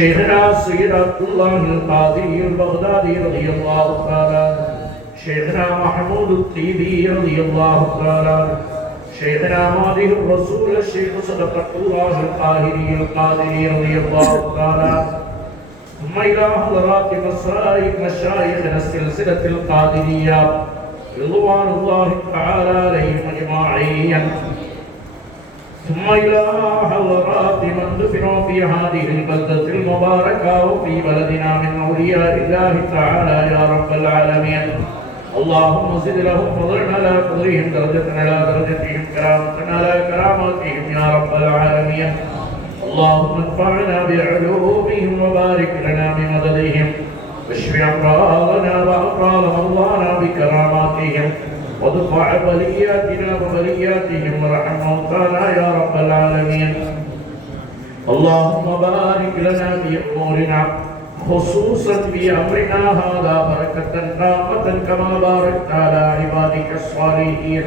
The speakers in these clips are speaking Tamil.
شيخنا السيد عبد الله القاضي البغدادي رضي الله تعالى، شيخنا محمود الطيبي رضي الله تعالى، شيخنا ماضي الرسول الشيخ صدقة الله القاهري القادري رضي الله تعالى، ثم إلى حضرات مشايخنا السلسلة القادرية رضوان الله تعالى عليهم أجمعين، ثم إلى حضرات من دفنوا في هذه البلدة المباركة وفي بلدنا من أولياء الله تعالى يا رب العالمين. اللهم زد لهم فضلا على فضلهم، درجة على درجتهم، كرامة على كراماتهم يا رب العالمين. اللهم انفعنا بعلومهم وبارك لنا بمددهم، واشف أمراضنا وأمراض مولانا بكراماتهم، وادفع بلياتنا وبلياتهم وارحم موتانا يا رب العالمين. اللهم بارك لنا في امورنا، خصوصا في امرنا هذا بركة تامة كما باركت على عبادك الصالحين.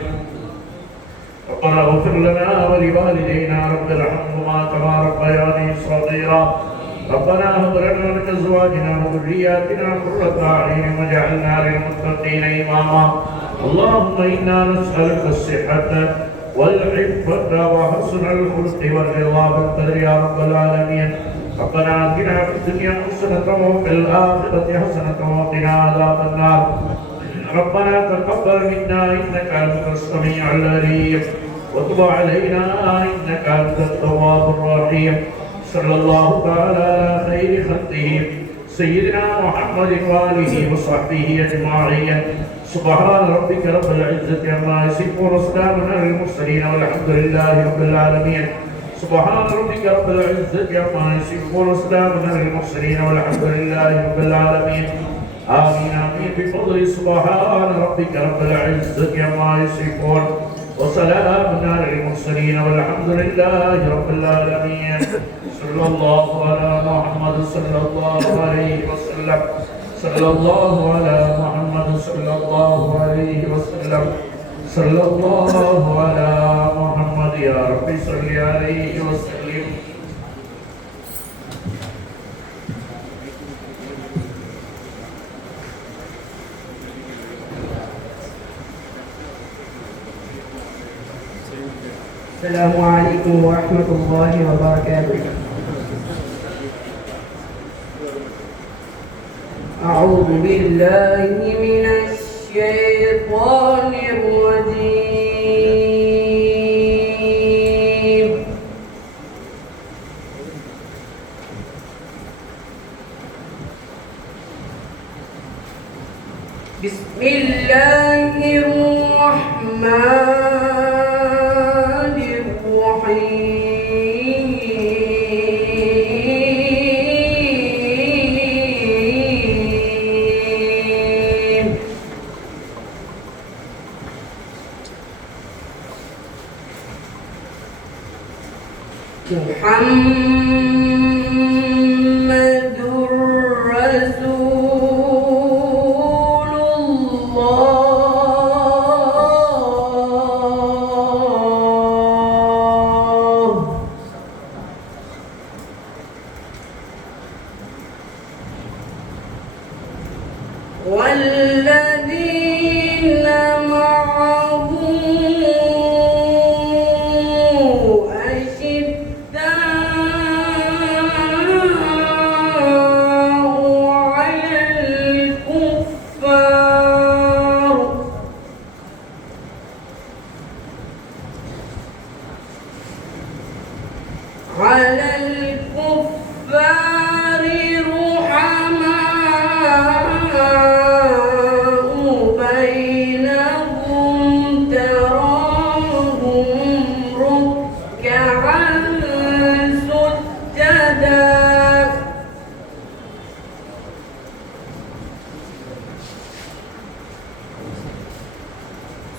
ربنا اغفر لنا ولوالدينا، رب ارحمهما كما ربياني صغيرا. ربنا هب لنا من ازواجنا وذرياتنا قرة اعين واجعلنا للمتقين اماما. اللهم انا نسالك الصحة والعفة وحسن الخلق والرضا بالقدر يا رب العالمين. ربنا اتنا في الدنيا حسنة وفي الآخرة حسنة وقنا عذاب النار. ربنا تقبل منا انك انت السميع العليم، وتب علينا انك انت التواب الرحيم. صلى الله تعالى على خير خلقه سيدنا محمد وآله وصحبه أجمعين. سبحان ربك رب العزة عما يصفون وسلام على المرسلين والحمد لله رب العالمين. سبحان ربك رب العزة عما يصفون وسلام على المرسلين والحمد لله رب العالمين. آمين آمين بفضل سبحان ربك رب العزة عما يصفون وسلام على المرسلين والحمد لله رب العالمين. صلى الله على محمد صلى الله عليه وسلم، صلى الله على محمد صلى الله عليه وسلم، صلى الله على محمد يا رب صل عليه وسلم. السلام عليكم ورحمة الله وبركاته. أعوذ بالله من الشيطان الرجيم. بسم الله الرحمن محمدٌ رسول الله. والذين معه على الكفار رحماء بينهم، تراهم ركعا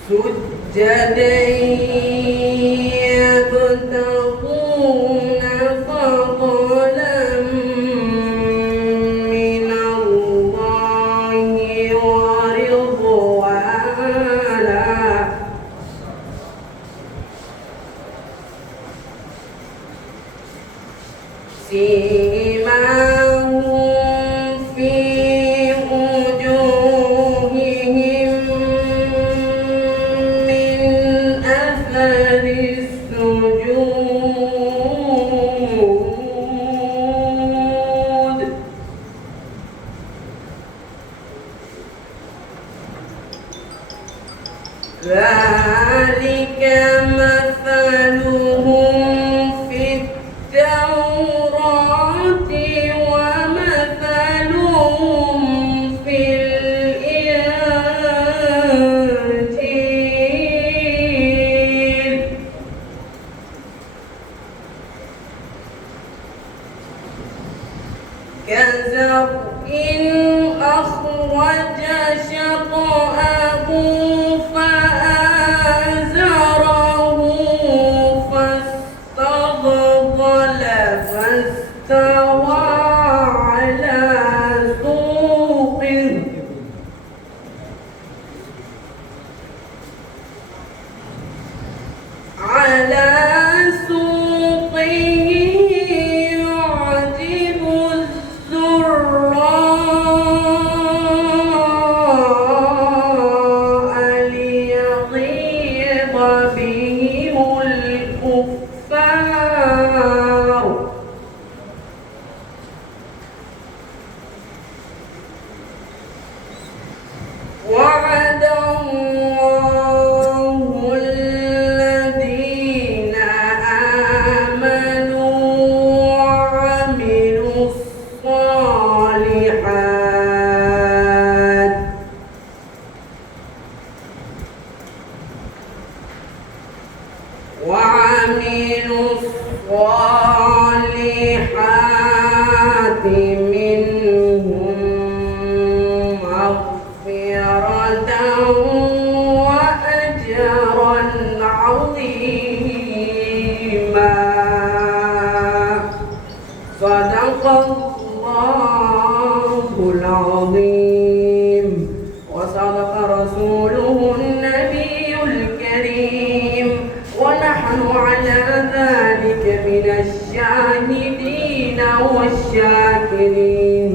سجدا يبتغون فضلا من الله ورضوانا. سيما ذلك مثلهم في التوراة ومثلهم في الإنجيل كزرع أخرج شطأه فآزره فاستغلظ فاستوى على سوقه يعجب الزراء ليغيظ بهم الكفار وعد الله الذين آمنوا وعملوا الصالحات منهم مغفرة وأجرا عظيما صدق الله العظيم وصدق رسوله النبي الكريم ونحن على ذلك من الشاهدين والشاكرين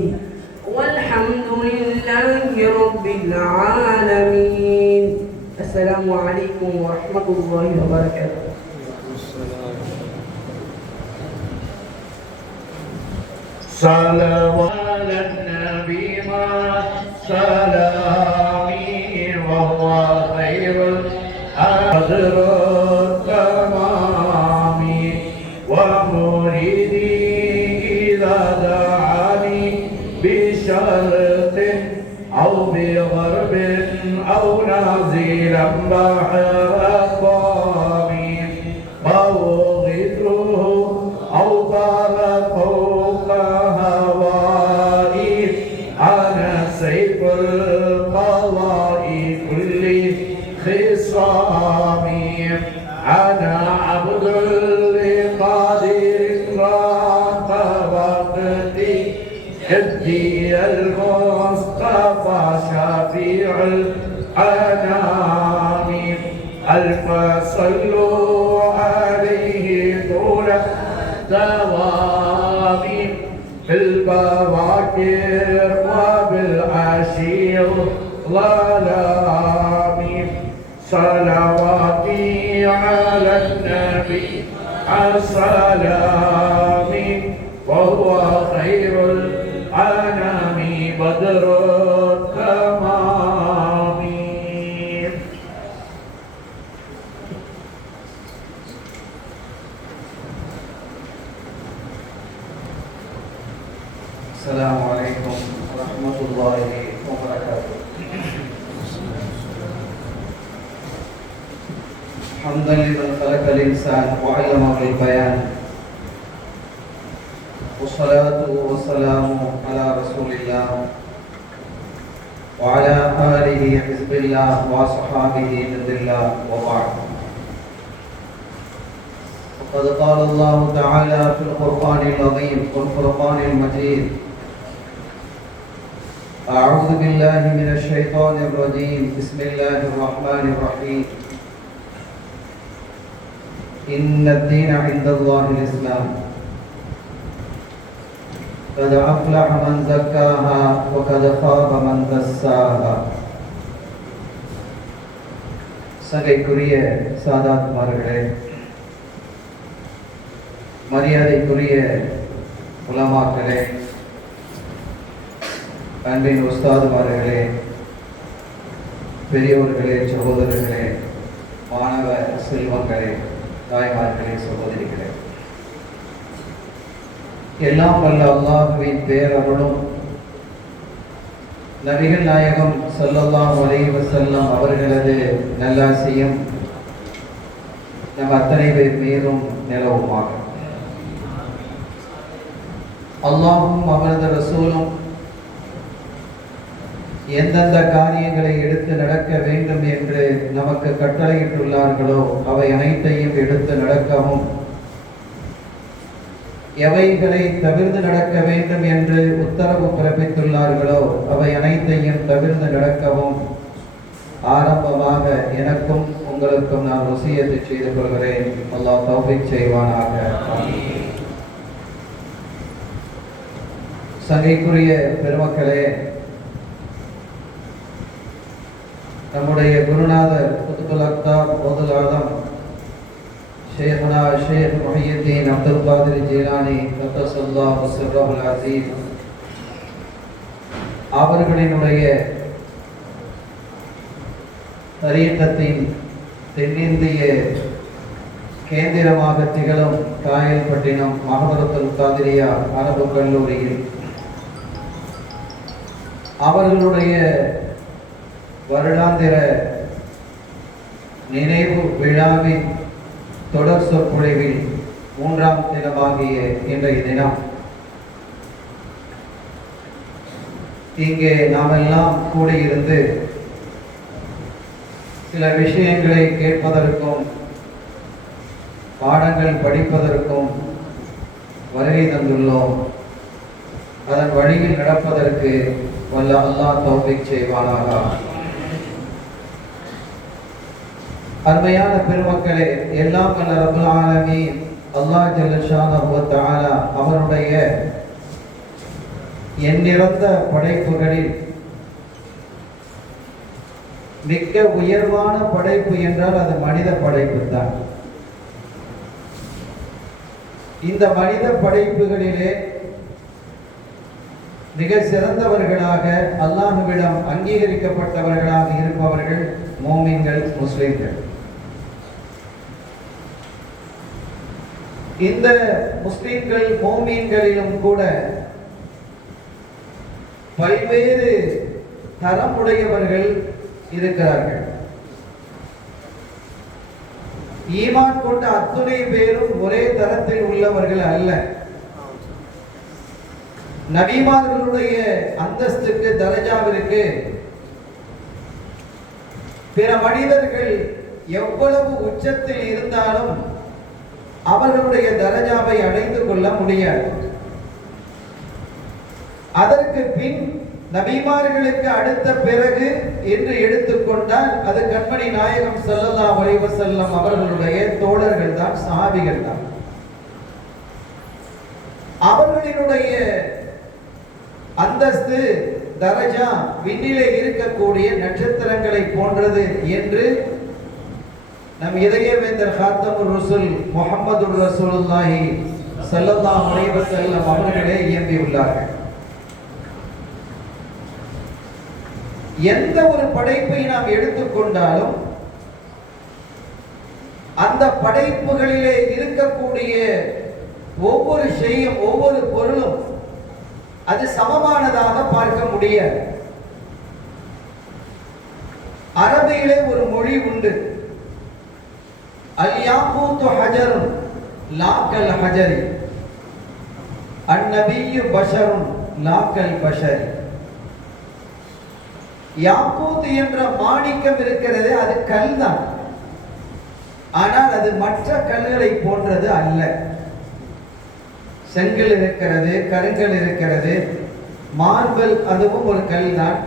والحمد لله رب العالمين. السلام عليكم ورحمة الله وبركاته. صلوات على النبي مع سلامي وهو خير الأجر التمام ومريدي إذا دعاني بشرق أو بغرب أو نازلا بحر الطامي وأغيثه أو فوق هوائي أنا سيف القضاء كل خصامي أنا عبد لقادر راقبتي جدي المصطفى شفيع الأنام ألف صلوا عليه طول دوامي بالبواكر وبالعشير ظلامي صلواتي على النبي السلامي وهو خير الأنام بدر التمام. السلام عليكم ورحمة الله وبركاته. حمدا لمن خلق الإنسان وعلمه البيان والصلاة والسلام على رسول الله وعلى آله حزب الله وصحابه جند الله وبعد. وقد قال الله تعالى في القرآن العظيم والفرقان المجيد: أعوذ بالله من الشيطان الرجيم بسم الله الرحمن الرحيم إن الدين عند الله الإسلام قد أفلح من زكاها وقد خاب من دساها. சங்கைக்குரிய சாதாத்மார்களே, மரியாதைக்குரிய உலமாக்களே, அன்பின் உஸ்தாதுமார்களே, பெரியோர்களே, சகோதரர்களே, மாணவ செல்வங்களே, தாய்மார்களே, சகோதரிகளே, எல்லாம் வல்ல அல்லாஹுவின் பேரருளும் நபிகள் நாயகம் ஸல்லல்லாஹு அலைஹி வஸல்லம் அவர்களது நல்லாசியும் நம் அத்தனை பேர் மீதும் நிலவுமாக. அல்லாஹும் அவரது ரசூலும் எந்தெந்த காரியங்களை எடுத்து நடக்க வேண்டும் என்று நமக்கு கட்டளையிட்டுள்ளார்களோ அவை அனைத்தையும் எடுத்து நடக்கவும், எவைகளை தவிர்த்து நடக்க வேண்டும் என்று உத்தரவு பிறப்பித்துள்ளார்களோ அவை அனைத்தையும் தவிர்த்து நடக்கவும் ஆரம்பமாக எனக்கும் உங்களுக்கும் நான் வசியத்தை செய்து கொள்கிறேன். அல்லாஹ் தௌஃபீக் செய்வானாக. சங்கைக்குரிய பெருமக்களே, நம்முடைய குருநாதர் குதுபுல் அக்தாப் பௌதுல் ஆலம் ஷேഖுனா ஷேக் முஹியுத்தீன் அப்துல் காதிர் ஜீலானி கத்தஸல்லாஹு சிர்ரஹுல் அஸீஸ் அவர்களினுடைய தரீகத்தின் தென்னிந்திய கேந்திரமாக திகழும் காயல்பட்டினம் மஹதரத்துல் காதிரியா அரபு கல்லூரியில் அவர்களுடைய வருடாந்திர நினைவு விழாவின் தொடர் சொற்பொழிவில் 3ஆம் தினமாகிய இன்றைய தினம் இங்கே நாமெல்லாம் கூடியிருந்து சில விஷயங்களை கேட்பதற்கும் பாடங்கள் படிப்பதற்கும் வருகை தந்துள்ளோம். அதன் வழியில் நடப்பதற்கு வல்ல அல்லாஹ் தௌஃபீக் செய்வானாக. அருமையான பெருமக்களே, எல்லாம் வல்ல ரப்பல் ஆலமீன் அல்லாஹ் ஜல்ல ஷானஹு வ தஆலா அவருடைய எண்ணிறந்த படைப்புகளில் மிக்க உயர்வான படைப்பு என்றால் அது மனித படைப்பு தான். இந்த மனித படைப்புகளிலே மிக சிறந்தவர்களாக அல்லாஹ்விடம் அங்கீகரிக்கப்பட்டவர்களாக இருப்பவர்கள் மோமின்கள், முஸ்லிம்கள். இந்த முஸ்லிம்கள் மோமீன்களிலும் கூட பல்வேறு தரமுடையவர்கள் இருக்கிறார்கள். ஈமான் கொண்ட அத்துணை பேரும் ஒரே தரத்தில் உள்ளவர்கள் அல்ல. நபிமார்களுடைய அந்தஸ்துக்கு, தரஜாவிற்கு பிற மனிதர்கள் எவ்வளவு உச்சத்தில் இருந்தாலும் அவர்களுடைய தரஜாவை அடைந்து கொள்ள முடியாது. அதற்கு பின் நபிமார்களுக்கு அடுத்த பிறகு என்று எடுத்துக்கொண்டால் அது கண்மணி நாயகம் ஸல்லல்லாஹு அலைஹி வஸல்லம் அவர்களுடைய தோழர்கள் தான், சஹாபிகள் தான். அவர்களினுடைய அந்தஸ்து, தரஜா விண்ணிலே இருக்கக்கூடிய நட்சத்திரங்களை போன்றது என்று நம் இதயவேந்தர் காத்தமுர் ரசூல் முஹம்மதுர் ரசூலுல்லாஹி ஸல்லல்லாஹு அலைஹி வஸல்லம் அவர்களே இயம்பியுள்ளார்கள். எந்த ஒரு படைப்பை நாம் எடுத்துக்கொண்டாலும் அந்த படைப்புகளிலே இருக்கக்கூடிய ஒவ்வொரு செய்யும், ஒவ்வொரு பொருளும் அது சமமானதாக பார்க்க முடியாது. அரபியிலே ஒரு மொழி உண்டு, அல் யாக்கூத்து ஹஜருன் லாக்கல் ஹஜரி, அந்நபியு பஷருன் லாக்கல் பஷரி. யாக்கூத் என்ற மாணிக்கம் இருக்கிறது, அது கல் தான். ஆனால் அது மற்ற கல்களை போன்றது அல்ல. செங்கல் இருக்கிறது, கருங்கல் இருக்கிறது, மார்பல் அதுவும் ஒரு கல் தான்.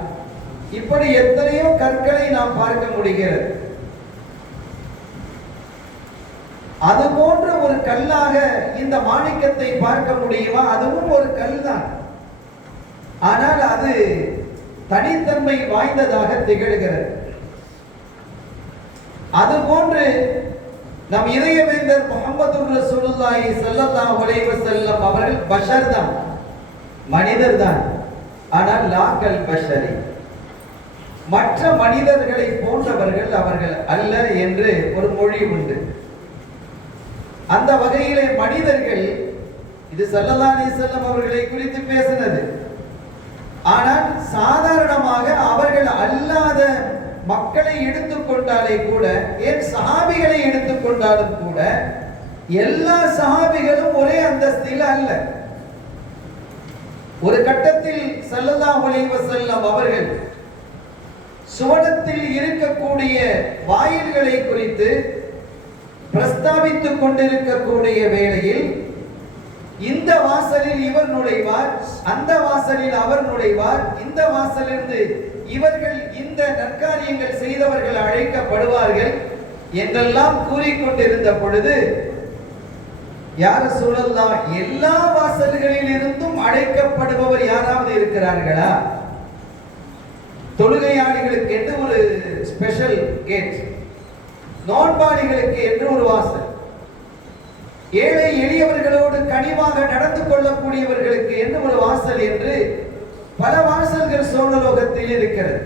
இப்படி எத்தனையோ கற்களை நாம் பார்க்க முடிகிறது. அது போன்ற ஒரு கல்லாக இந்த மாணிக்கத்தை பார்க்க முடியுமா? அதுவும் ஒரு கல் தான். ஆனால் அது தனித்தன்மை வாய்ந்ததாக திகழ்கிறது. அதுபோன்று நம் இதயவேந்தர் முஹம்மதுர் ரசூலுல்லாஹி ஸல்லல்லாஹு அலைஹி வஸல்லம் அவர்கள் பஷர் தான், மனிதர் தான். ஆனால் லாக்கல் பஷரி, மற்ற மனிதர்களை போன்றவர்கள் அவர்கள் அல்ல என்று ஒரு மொழி உண்டு. அந்த வகையிலே மனிதர்கள், இது ஸல்லல்லாஹு அலைஹி வஸல்லம் அவர்களை குறித்து பேசினது. ஆனால் சாதாரணமாக அவர்கள் அல்லாத மக்களை எடுத்துக்கொண்டாலே கூட, ஏன் சஹாபிகளை எடுத்துக்கொண்டாலும் கூட, எல்லா சஹாபிகளும் ஒரே அந்தஸ்தில் அல்ல. ஒரு கட்டத்தில் ஸல்லல்லாஹு அலைஹி வஸல்லம் அவர்கள் சுவனத்தில் இருக்கக்கூடிய வாயில்களை குறித்து பிரஸ்தாபித்துக் கொண்டிருக்கக்கூடிய வேளையில் இந்த வாசலில் இவர் நுழைவார், அந்த வாசலில் அவர் நுழைவார், இந்த வாசலிலிருந்து இவர்கள் இந்த நற்காரியங்கள் செய்தவர்கள் அழைக்கப்படுவார்கள் என்றெல்லாம் கூறிக்கொண்டிருந்த பொழுது, யா ரசூலல்லாஹ், எல்லா வாசல்களில் இருந்தும் அழைக்கப்படுபவர் யாராவது இருக்கிறார்களா? தொழுகையாளிகளுக்கு என்று ஒரு ஸ்பெஷல் கேட், நோன்பாளிகளுக்கு என்று ஒரு வாசல், ஏழை எளியவர்களோடு கனிவாக நடந்து கொள்ளக்கூடியவர்களுக்கு என்று ஒரு வாசல் என்று பல வாசல்கள் சோழலோகத்தில் இருக்கிறது.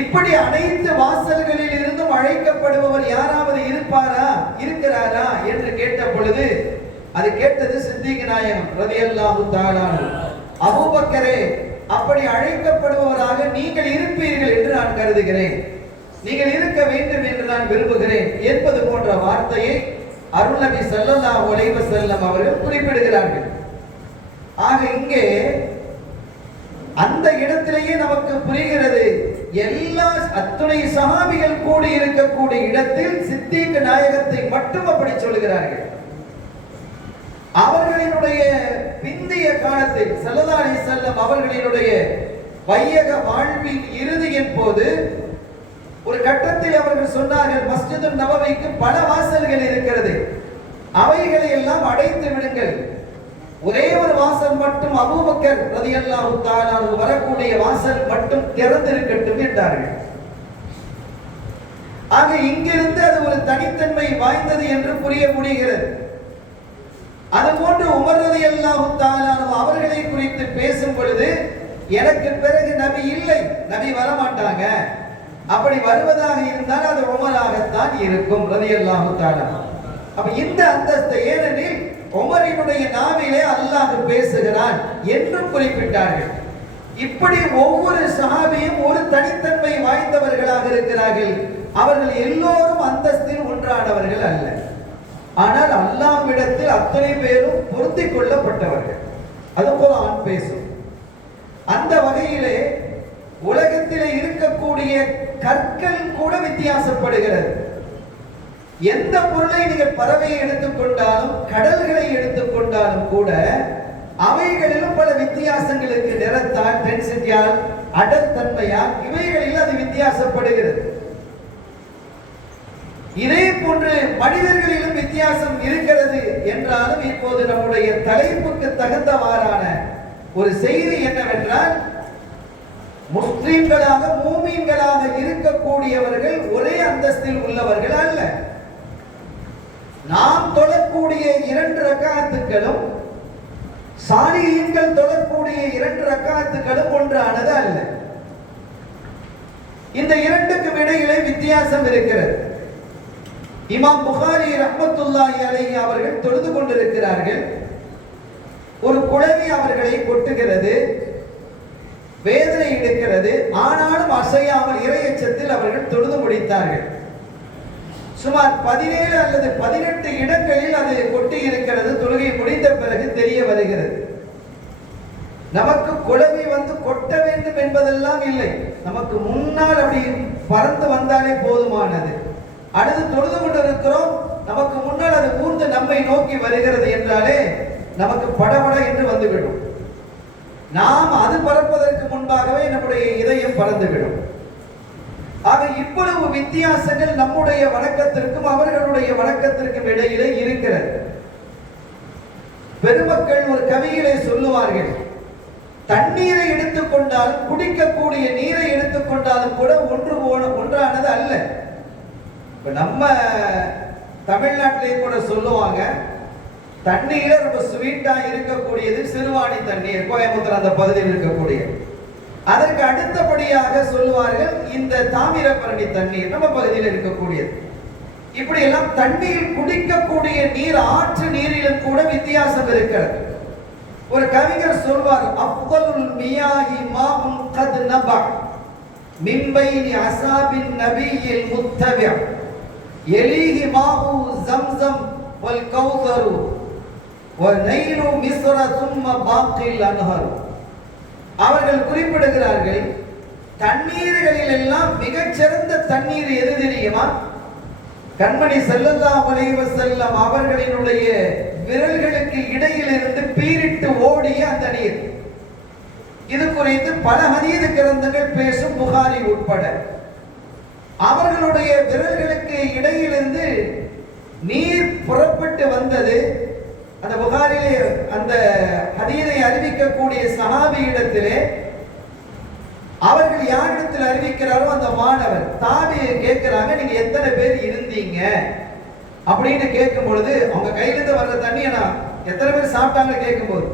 இப்படி அனைத்து வாசல்களில் இருந்தும் அழைக்கப்படுபவர் யாராவது இருக்கிறாரா என்று கேட்ட பொழுது, அது கேட்டது சித்திக் நாயகம் ரலியல்லாஹு தஆலா அன்ஹு. அபூபக்கரே, அப்படி அழைக்கப்படுபவராக நீங்கள் இருப்பீர்கள் என்று நான் கருதுகிறேன், நீங்கள் இருக்க வேண்டும் என்று நான் விரும்புகிறேன் என்பது போன்ற வார்த்தையை அருள் நபி ஸல்லல்லாஹு அலைஹி வஸல்லம் அவர்கள் குறிப்பிடுகிறார்கள். ஆக இங்கே அந்த இடத்திலேயே நமக்கு புரிகிறது, எல்லா அத்துணை சஹாபிகள் கூடி இருக்கக்கூடிய இடத்தில் சித்திக் நாயகத்தை மட்டும் அப்படி சொல்கிறார்கள். அவர்களினுடைய பிந்திய காலத்தில் ஸல்லல்லாஹு அலைஹி வஸல்லம் அவர்களினுடைய வையக வாழ்வின் இறுதியின் போது ஒரு கட்டத்தில் அவர்கள் சொன்னார்கள், மஸ்ஜிது நபவிக்கு பல வாசல்கள் இருக்கிறது, அவைகளை எல்லாம் அடைத்து விடுங்கள், ஒரே ஒரு வாசல் மட்டும் அபூபக்கர் ரலியல்லாஹு தஆலா வரக்கூடிய வாசல் மட்டும் திறந்திருக்கட்டும் என்றார்கள். ஆக இங்கிருந்து அது ஒரு தனித்தன்மை வாய்ந்தது என்று புரிய முடிகிறது. அதுபோன்று உமர் ரலியல்லாஹு தஆலா அவர்களை குறித்து பேசும் பொழுது, எனக்கு பிறகு நபி இல்லை, நபி வரமாட்டாங்க, அப்படி வருவதாக இருந்தால் அது உமராகத்தான் இருக்கும் ரலியல்லாஹு தஆலா. அப்ப இந்த அந்தஸ்து, ஏனெனில் உமரினுடைய நாவிலே அல்லாஹ் பேசுகிறான் என்று குறிப்பிட்டார்கள். இப்படி ஒவ்வொரு சஹாபியும் ஒரு தனித்தன்மை வாய்ந்தவர்களாக இருக்கிறார்கள். அவர்கள் எல்லோரும் அந்தஸ்தில் ஒன்றானவர்கள் அல்ல, ஆனால் அல்லாஹ்விடத்தில் அத்தனை பேரும் பொருந்திக் கொள்ளப்பட்டவர்கள். அது குர்ஆன் பேசும். அந்த வகையிலே உலகத்திலே இருக்கக்கூடிய கற்கள் கூட வித்தியாசப்படுகிறது. எந்த பொருளை நீங்கள் பறவையை எடுத்துக்கொண்டாலும் கடல்களை எடுத்துக்கொண்டாலும் கூட அவைகளிலும் பல வித்தியாசங்களுக்கு நிறத்தால், டென்சிட்டியால், அடர்த்தன்மையால், இவைகளில் அது வித்தியாசப்படுகிறது. இதே போன்று மனிதர்களிலும் வித்தியாசம் இருக்கிறது என்றாலும், இப்போது நம்முடைய தலைப்புக்கு தகுந்தவாறான ஒரு செய்தி என்னவென்றால், முஸ்லிம்களாக மூமீன்களாக இருக்கக்கூடியவர்கள் ஒரே அந்தஸ்தில் உள்ளவர்கள் அல்ல. நாம் தொழக்கூடிய 2 ரக்காத்துக்களும் சாலிஹீன்கள் தொழக்கூடிய 2 ரக்காத்துக்களும் ஒன்றானது அல்ல. இந்த இரண்டுக்கும் இடையிலே வித்தியாசம் இருக்கிறது. இமாம் புகாரி ரஹ்மத்துல்லாஹி அலைஹி அவர்கள் தொழுது கொண்டிருக்கிறார்கள். ஒரு குழவி அவர்களை கொட்டுகிறது, வேதனை எடுக்கிறது. ஆனாலும் அசையாமல் இறையச்சத்தில் அவர்கள் தொழுது முடித்தார்கள். சுமார் 17 அல்லது 18 இடங்களில் அது கொட்டி இருக்கிறது. தொழுகை முடிந்த பிறகு தெரிய வருகிறது. நமக்கு குழவி கொட்ட வேண்டும் என்பதெல்லாம் இல்லை, நமக்கு முன்னால் அப்படி பறந்து வந்தாலே போதுமானது. அடுத்து தொழுது கொண்டிருக்கிறோம், நமக்கு முன்னால் அது ஊர்ந்து நம்மை நோக்கி வருகிறது என்றாலே நமக்கு படபட என்று வந்துவிடும். நாம் அது பறப்பதற்கு முன்பாகவே நம்முடைய இதயம் பறந்துவிடும். ஆக இவ்வளவு வித்தியாசங்கள் நம்முடைய வணக்கத்திற்கும் அவர்களுடைய வணக்கத்திற்கும் இடையிலே இருக்கிறது. பெருமக்கள் ஒரு கவியிலே சொல்லுவார்கள், தண்ணீரை எடுத்துக்கொண்டாலும் குடிக்கக்கூடிய நீரை எடுத்துக்கொண்டாலும் கூட ஒன்றானது அல்ல. நம்ம தமிழ்நாட்டிலே கூட சொல்லுவாங்க, தண்ணீர ரொம்ப ஸ்வீட்டா இருக்கக்கூடியது சிறுவாணி தண்ணீர், கோயம்புத்தூர் அந்த பகுதியில் இருக்கக்கூடிய. அதற்கு அடுத்தபடியாக சொல்லுவார்கள் இந்த தாமிரபரணி தண்ணீர் நம்ம பகுதியில் இருக்கக்கூடியது. இப்படி எல்லாம் தண்ணீர் குடிக்கக்கூடிய நீர் ஆற்று நீரிலும் கூட வித்தியாசம் இருக்கிறது. ஒரு கவிஞர் சொல்வார், அஃதலுல் மியாஹி மாஉன் கத் நபா மின் பைனி அஸாபின் நபியில் முத்தபி யலீஹி மாஉ ஸம்ஸம் வல் கௌஸரு வ நைலு மிஸ்ர ثم பாக்கில் அன்ஹர். அவர்கள் குறிப்பிடுகிறார்கள், தண்ணீர்களில் எல்லாம் மிகச்சிறந்த தண்ணீர் எது தெரியுமா? கண்மணி ஸல்லல்லாஹு அலைஹி வஸல்லம் அவர்களினுடைய விரல்களுக்கு இடையிலிருந்து பீரிட்டு ஓடிய அந்த நீர். இது குறித்து பல ஹதீஸ் கிரந்தங்கள் பேசும், புகாரி உட்பட. அவர்களுடைய விரல்களுக்கு இடையிலிருந்து நீர் புறப்பட்டு வந்தது. அந்த புகாரிலே அந்த ஹதீஸை அறிவிக்கக்கூடிய சஹாபியிடத்திலே அவர்கள் யாரிடத்தில் அறிவிக்கிறாரோ அந்த மாணவர் தாபியை கேட்கிறாங்க, நீங்க எத்தனை பேர் இருந்தீங்க அப்படின்னு கேட்கும் பொழுது, அவங்க கையிலிருந்து வர்ற தண்ணியை நான் எத்தனை பேர் சாப்பிட்டாங்க கேட்கும்போது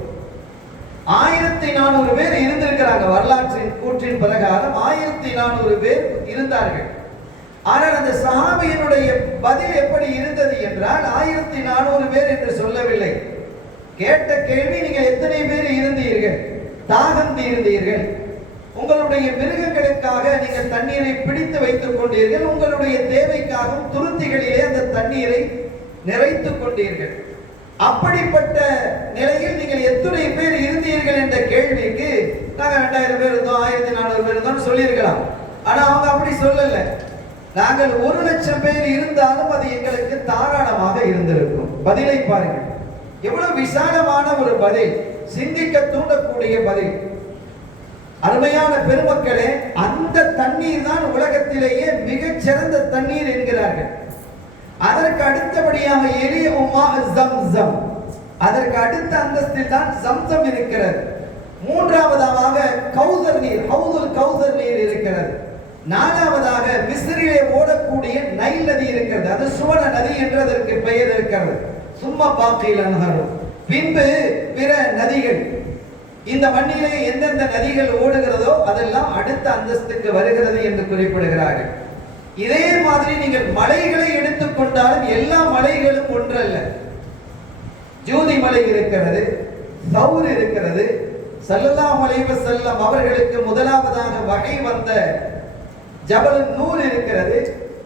1400 பேர் இருந்திருக்கிறாங்க. வரலாற்றின் கூற்றின் பிரகாரம் 1400 பேர் இருந்தார்கள். ஆனால் அந்த சஹாபியினுடைய பதில் எப்படி இருந்தது என்றால் 1400 பேர் என்று சொல்லவில்லை. கேட்ட கேள்வி, நீங்கள் எத்தனை பேர் இருந்தீர்கள்? தாகம் தீர்ந்தீர்கள், உங்களுடைய மிருகங்களுக்காக நீங்கள் தண்ணீரை பிடித்து வைத்துக் கொண்டீர்கள், உங்களுடைய தேவைக்காகவும் துருத்திகளிலே அந்த தண்ணீரை நிறைத்துக் கொண்டீர்கள். அப்படிப்பட்ட நிலையில் நீங்கள் எத்தனை பேர் இருந்தீர்கள் என்ற கேள்விக்கு நாங்கள் 2000 பேர் இருந்தோம், 1400 பேர் இருந்தோம் சொல்லியிருக்கலாம். ஆனா அவங்க அப்படி சொல்லல. நாங்கள் 1,00,000 பேர் இருந்தாலும் அது எங்களுக்கு தாராளமாக இருந்திருக்கும். பதிலை பாருங்கள், எவ்வளவு விசாலமான ஒரு பதில், சிந்திக்க தூண்டக்கூடிய பதில். அருமையான பெருமக்களே, அந்த தண்ணீர் தான் உலகத்திலேயே மிகச் சிறந்த தண்ணீர் என்கிறார்கள். அதற்கு அடுத்தபடியாக எளிய உமா ஜம்சம், அதற்கு அடுத்த அந்தஸ்தில் தான் ஜம்சம் இருக்கிறது. மூன்றாவதாக கௌசர் நீர், ஹவுதுல் கௌசர் நீர் இருக்கிறது. நாலாவதாக மிஸ்ரிலே ஓடக்கூடிய நைல் நதி இருக்கிறது, அது சுவன நதி என்று அதற்கு பெயர் இருக்கிறது. சும்மா பாக்கில் அன்ஹர், பின்பு பிற நதிகள். இந்த மண்ணிலே எந்தெந்த நதிகள் ஓடுகிறதோ அதெல்லாம் அடுத்த அந்தஸ்துக்கு வருகிறது என்று குறிப்பிடுகிறார்கள். இதே மாதிரி நீங்கள் மலைகளை எடுத்துக்கொண்டாலும் எல்லா மலைகளும் ஒன்றல்ல. ஜூதி மலை இருக்கிறது, சௌர் இருக்கிறது. ஸல்லல்லாஹு அலைஹி வஸல்லம் அவர்களுக்கு முதலாவதாக வகை வந்த ஜபல் நூர் இருக்கிறது.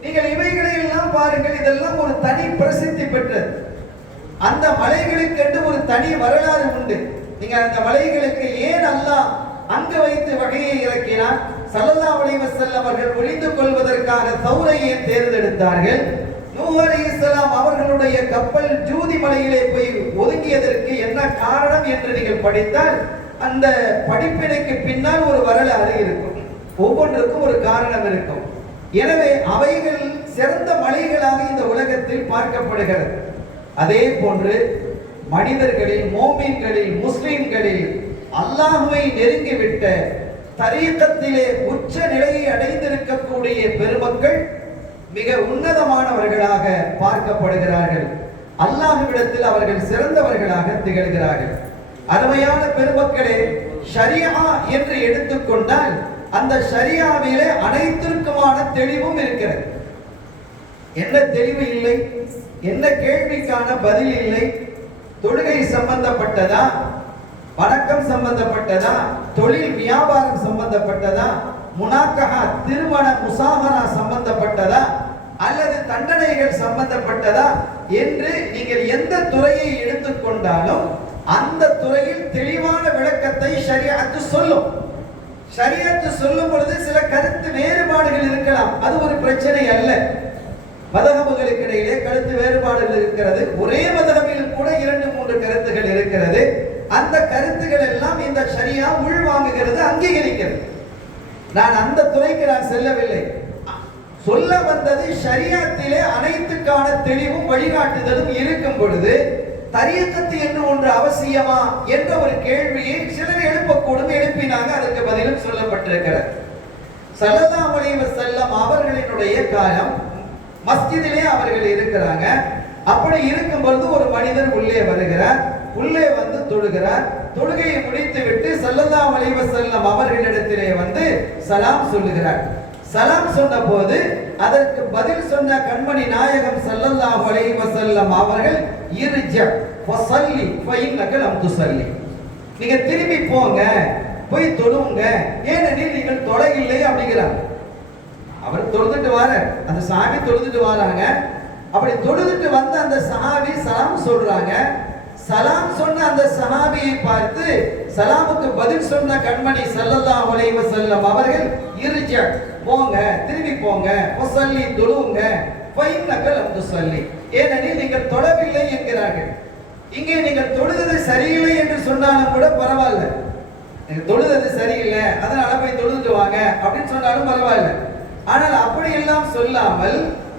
நீங்கள் இவைகளை எல்லாம் பாருங்கள், இதெல்லாம் ஒரு தனி பிரசித்தி பெற்றது. அந்த மலைகளுக்கு என்று ஒரு தனி வரலாறு உண்டு. நீங்க அந்த மலைகளுக்கு ஏன் அல்லாஹ் அங்கு வைத்து வகையை இறக்கினார்? ஸல்லல்லாஹு அலைஹி வஸல்லம் அவர்கள் ஒளிந்து கொள்வதற்காக சௌரை ஏன் தேர்ந்தெடுத்தார்கள்? நூஹ் அலைஹிஸ்ஸலாம் அவர்களுடைய கப்பல் ஜூதி மலையிலே போய் ஒதுங்கியதற்கு என்ன காரணம் என்று நீங்கள் படித்தால் அந்த படிப்பினைக்கு பின்னால் ஒரு வரலாறு இருக்கும். ஒவ்வொன்றுக்கும் ஒரு காரணம் இருக்கும். எனவே அவைகள் சிறந்த மலைகளாக இந்த உலகத்தில் பார்க்கப்படுகிறது. அதே போன்று மனிதர்களில், மோமீன்களில், முஸ்லிம்களில் அல்லாஹ்வை நெருங்கிவிட்ட தரீகத்திலே உச்ச நிலையை அடைந்திருக்கக்கூடிய பெருமக்கள் மிக உன்னதமானவர்களாக பார்க்கப்படுகிறார்கள். அல்லாஹ்விடத்தில் அவர்கள் சிறந்தவர்களாக திகழ்கிறார்கள். அருமையான பெருமக்களே, ஷரியா என்று எடுத்துக்கொண்டால் அந்த ஷரியாவிலே அனைத்திற்குமான தெளிவும் இருக்கிறது. என்ன தெளிவு இல்லை? என்ன கேள்விக்கான பதில் இல்லை? தொழுகை சம்பந்தப்பட்டதா, வணக்கம் சம்பந்தப்பட்டதா, தொழில் வியாபாரம் சம்பந்தப்பட்டதா, முனாக்கஹா திருமண முசாஹரா சம்பந்தப்பட்டதா, அல்லது தண்டனைகள் சம்பந்தப்பட்டதா என்று நீங்கள் எந்த துறையை எடுத்துக்கொண்டாலும் அந்த துறையில் தெளிவான விளக்கத்தை ஷரியஅத்து சொல்லும். ஷரியஅத்து சொல்லும் பொழுது சில கருத்து வேறுபாடுகள் இருக்கலாம், அது ஒரு பிரச்சனை அல்ல. மதஹபுகளுக்கு இடையிலே கருத்து வேறுபாடுகள் இருக்கிறது. ஒரே மதஹபில் கூட 2-3 கருத்துகள் இருக்கிறது. அந்த கருத்துகள் எல்லாம் இந்த ஷரியா உள்வாங்குகிறது, அங்கீகரிக்கிறது. நான் அந்த துறைக்கு நான் செல்லவில்லை. சொல்ல வந்தது ஷரியத்திலே அனைத்துக்கான தெளிவும் வழிகாட்டுதலும் இருக்கும் பொழுது தரீகத்து என்று ஒன்று அவசியமா என்ற ஒரு கேள்வியை சிலர் எழுப்பக்கூடும், எழுப்பினாங்க. அதற்கு பதிலும் சொல்லப்பட்டிருக்கிறது. ஸல்லல்லாஹு அலைஹி வஸல்லம் அவர்களினுடைய காலம் மஸ்ஜிதிலே அவர்கள் இருக்கிறாங்க. அப்படி இருக்கும் பொழுது ஒரு மனிதர் உள்ளே வருகிறார். உள்ளே வந்து தொழுகிறார். தொழுகையை முடித்து விட்டு ஸல்லல்லாஹு அலைஹி வஸல்லம் அவர்களிடத்திலே வந்து சலாம் சொல்லுகிறார். சலாம் சொன்ன போது அதற்கு பதில் சொன்ன கண்மணி நாயகம் ஸல்லல்லாஹு அலைஹி வஸல்லம் அவர்கள் இர்ஜ ஃபஸல்லி ஃபஇன்னக லம் துஸல்லி, நீங்க திரும்பி போங்க, போய் தொழுங்க, ஏனெனில் நீங்கள் தொழவில்லை அப்படிங்கிறார். அவர் தொழுதுட்டு வர, அந்த சஹாபி தொழுதுட்டு வராங்க. அப்படி தொழுதுட்டு வந்த அந்த சஹாபி சலாம் சொல்றாங்க. சலாம் சொன்ன அந்த சஹாபியை பார்த்து சலாமுக்கு பதில் சொன்ன கண்மணி ஸல்லல்லாஹு அலைஹி வஸல்லம் அவர்கள் இர்ஜ, போங்க, திரும்பி போங்க, ஃபஸல்லி, தொழுங்க, ஃபஇன்னக லம் துஸல்லி, ஏனெனில் நீங்கள் தொழவில்லை என்கிறார்கள். இங்கே நீங்கள் தொழுது சரியில்லை என்று சொன்னாலும் கூட பரவாயில்ல, நீங்க தொழுது சரியில்லை அதனால போய் தொழுதுட்டு வாங்க அப்படின்னு சொன்னாலும் பரவாயில்ல. ஆனால் அப்படி எல்லாம் சொல்லாமல்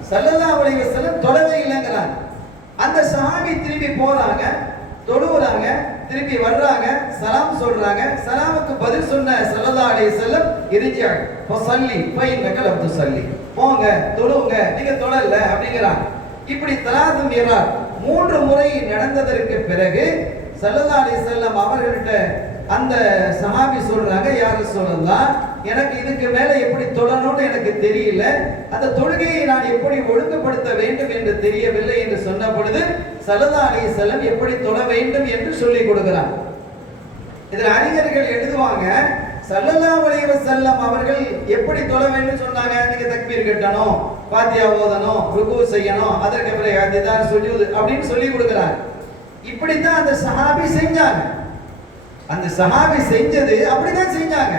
ஸல்லல்லாஹு அலைஹி வஸல்லம் தொழவே இல்லைங்கிறாங்க. அந்த சஹாபி திரும்பி போறாங்க, தொழுவுறாங்க, திருப்பி வர்றாங்க, சலாம் சொல்றாங்க. சலாமுக்கு பதில் சொன்ன ஸல்லல்லாஹு அலைஹி வஸல்லம் இர்ஜா ஃபஸல்லி ஃபஇன்னக லம் துஸல்லி, போங்க, தொழுங்க, நீங்க தொழல அப்படிங்கிறாங்க. இப்படி தலாது மிரார் 3 முறை நடந்ததற்கு பிறகு ஸல்லல்லாஹு அலைஹி வஸல்லம் அவர்கிட்ட அந்த சஹாபி சொல்றாங்க, யா ரசூலல்லாஹ், எனக்கு இதுக்கு மேல எப்படி தொழணும்னு எனக்கு தெரியல, அந்த தொழுகையை நான் எப்படி ஒழுங்குபடுத்த வேண்டும் என்று தெரியவில்லை என்று சொன்ன பொழுது ஸல்லல்லாஹு அலைஹி வஸல்லம் எப்படி தொழ வேண்டும் என்று சொல்லி கொடுக்கிறார். இதில் அறிஞர்கள் எழுதுவாங்க, ஸல்லல்லாஹு அலைஹி வஸல்லம் அவர்கள் எப்படி தொழ வேண்டும் சொன்னாங்க, நீங்க தக்பீர் கட்டணும், ஃபாத்தியா ஓதணும், ருக்கு செய்யணும், அதற்கு பிறகு இஅ்திதால் சுஜூத் அப்படின்னு சொல்லி கொடுக்கிறார். இப்படித்தான் அந்த சஹாபி செஞ்சாங்க. அந்த சஹாபி செஞ்சது அப்படிதான் செஞ்சாங்க.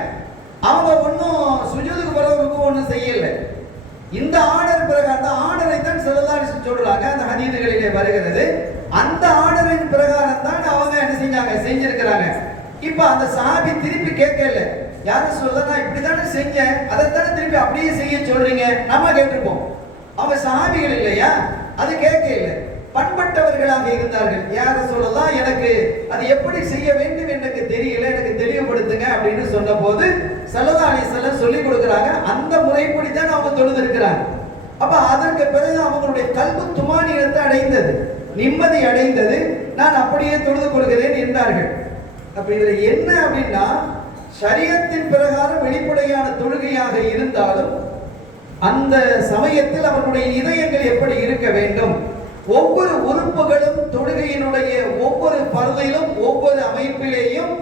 அவங்க ஒன்றும் சுஜூதுக்கு பிறகு ருக்கு ஒன்றும் செய்யல. இந்த ஆர்டர் பிறகு அந்த ஆர்டரை தான் ஸல்லல்லாஹு அலைஹி வஸல்லம் சொல்றாங்க, அந்த ஹதீதுகளிலே வருகிறது. அந்த ஆர்டரின் பிரகாரம் தான் அவங்க என்ன செஞ்சாங்க, செஞ்சிருக்கிறாங்க. இப்ப அந்த சஹாபி திருப்பி கேட்கல, யாரும் சொல்ல, நான் இப்படித்தானே செஞ்சேன், அதைத்தானே திருப்பி அப்படியே செய்ய சொல்றீங்க, நம்ம கேட்டிருப்போம். அவங்க சஹாபிகள் இல்லையா, அது கேட்கல, பண்பட்டவர்களாக இருந்தார்கள். யாரும் சொல்லலாம், எனக்கு அது எப்படி செய்ய வேண்டும் எனக்கு தெரியல, எனக்கு தெளிவுபடுத்துங்க அப்படின்னு சொன்ன போது ஸல்லல்லாஹு அலைஹி வஸல்லம் சொல்லி கொடுக்குறாங்க. அந்த முறைப்படி தான் அவங்க தொழுது இருக்கிறாங்க. அப்ப அதற்கு பிறகு அவங்களுடைய கல்பு துமானியத்தை அடைந்தது, நிம்மதி அடைந்தது. நான் அப்படியே தொழுது கொள்கிறேன் என்றார்கள். அப்ப இதுல என்ன அப்படின்னா, ஷரியத்தின் பிரகாரம் வெளிப்படையான தொழுகையாக இருந்தாலும் அந்த சமயத்தில் அவர்களுடைய இதயங்கள் எப்படி இருக்க வேண்டும், ஒவ்வொரு உறுப்புகளும் தொழுகையினுடைய ஒவ்வொரு பருதிலும் ஒவ்வொரு அமைப்பிலேயும்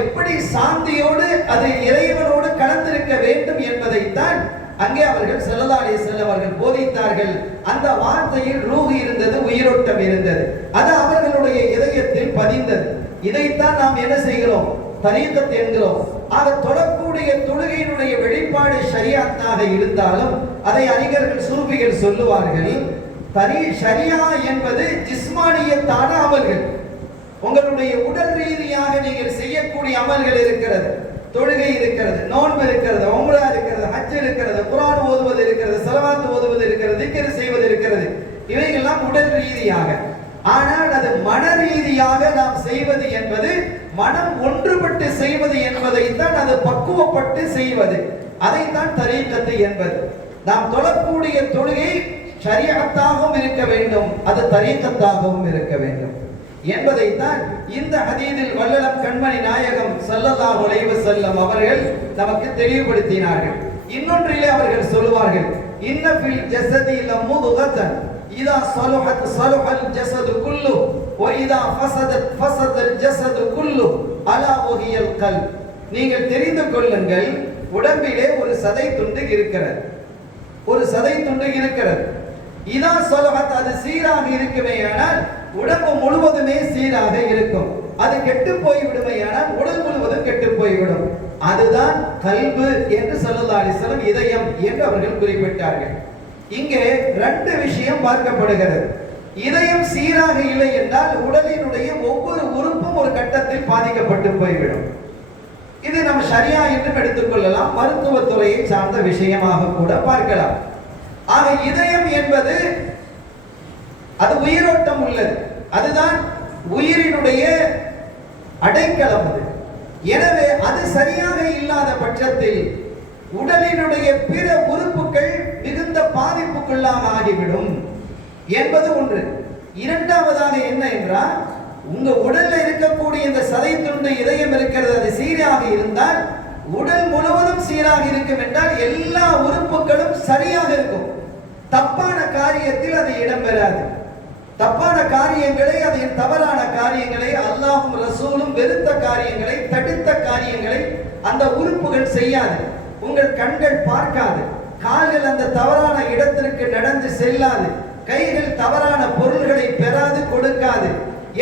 எப்படி சாந்தியோடு அது இறைவனோடு கலந்திருக்க வேண்டும் என்பதைத்தான் அங்கே அவர்கள் ஸல்லல்லாஹு அலைஹி வஸல்லம் அவர்கள் போதித்தார்கள். அந்த வார்த்தையில் ரூஹ் இருந்தது, உயிரோட்டம் இருந்தது, அது அவர்களுடைய இதயத்தில் பதிந்தது. இதைத்தான் நாம் என்ன செய்கிறோம், தரீகத் என்கிறோம். ஆக தொழக்கூடிய தொழுகையினுடைய வெளிப்பாடு ஷரியத்தாக இருந்தாலும் அதை அறிஞர்கள் சூஃபிகள் சொல்லுவார்கள், ஷரியா என்பது ஜிஸ்மானியத்தான அமல்கள். உங்களுடைய உடல் ரீதியாக நீங்கள் செய்யக்கூடிய அமல்கள் இருக்கிறது, தொழுகை இருக்கிறது, நோன்பு இருக்கிறது, உம்ரா இருக்கிறது, ஹஜ் இருக்கிறது, குர்ஆன் ஓதுவது இருக்கிறது, ஸலவாத் ஓதுவது இருக்கிறது, திக்ர் செய்வது இருக்கிறது. இவைகள்லாம் உடல் ரீதியாக. ஆனால் அது மன ரீதியாக நாம் செய்வது என்பது, மனம் ஒன்றுபட்டு செய்வது என்பதைத்தான், அது பக்குவப்பட்டு செய்வது, அதைத்தான் தரீகத்து என்பது. நாம் தொழக்கூடிய தொழுகை ஷரியத்தாகவும் இருக்க வேண்டும், அது தரீகத்தாகவும் இருக்க வேண்டும் என்பதைத்தான் இந்த ஹதீஸில் வல்லலம் கண்மணி நாயகம் ஸல்லல்லாஹு அலைஹி வஸல்லம் அவர்கள் நமக்கு தெளிவுபடுத்தினார்கள். இன்னொன்றிலே அவர்கள் சொல்வார்கள், இன்ன ஃபில் ஜஸதி லமுதுகதன் இதா ஸலஹத் ஸலஹல் ஜஸது குல்லு வ இதா ஃபஸதத் ஃபஸதல் ஜஸது குல்லு அலா வஹியல் கல்ப். நீங்கள் தெரிந்து கொள்ளுங்கள், உடம்பிலே ஒரு சதை துண்டு இருக்கிறது, ஒரு சதை துண்டு இருக்கிறது. இதா ஸலஹத், அது சீராக இருக்குமேயானால் உடம்பு முழுவதுமே சீராக இருக்கும். அது கெட்டு போய் விடுமையானால் உடல் முழுவதும் கெட்டு போய்விடும். அதுதான் கல்பு என்று ஸல்லல்லாஹு அலைஹி வஸல்லம் இதயம் என்று அவர்கள் குறிப்பிட்டார்கள். இங்கே 2 விஷயம் பார்க்கப்படுகிறது. இதயம் சீராக இல்லை என்றால் உடலினுடைய ஒவ்வொரு உறுப்பும் ஒரு கட்டத்தில் பாதிக்கப்பட்டு போய்விடும். இது நம்ம ஷரியா என்று எடுத்துக்கொள்ளலாம், மருத்துவத்துறையை சார்ந்த விஷயமாக கூட பார்க்கலாம். ஆக இதயம் என்பது அது உயிரோட்டம் உள்ளது, அதுதான் உயிரினுடைய அடைக்கலம் அது. எனவே அது சரியாக இல்லாத பட்சத்தில் உடலினுடைய பிற உறுப்புகள் மிகுந்த பாதிப்புக்குள்ளாக ஆகிவிடும் என்பது ஒன்று. இரண்டாவதாக என்ன என்றால், உங்க உடல்ல இருக்கக்கூடிய இந்த சதை துண்டு இதயம் இருக்கிறது, அது சீராக சீராக இருந்தால் உடல் முழுவதும் சீராக இருக்கும் என்றால் எல்லா உறுப்புகளும் சரியாக இருக்கும். தப்பான காரியத்தில் அது இடம்பெறாது. தப்பான காரியங்களை, அது தவறான காரியங்களை, அல்லாஹ்வும் ரசூலும் வெறுத்த காரியங்களை, தடுத்த காரியங்களை அந்த உறுப்புகள் செய்யாது. உங்கள் கண்கள் பார்க்காது, கால்கள் அந்த தவறான இடத்திற்கு நடந்து செல்லாது, கைகள் தவறான பொருள்களை பெறாது, கொடுக்காது.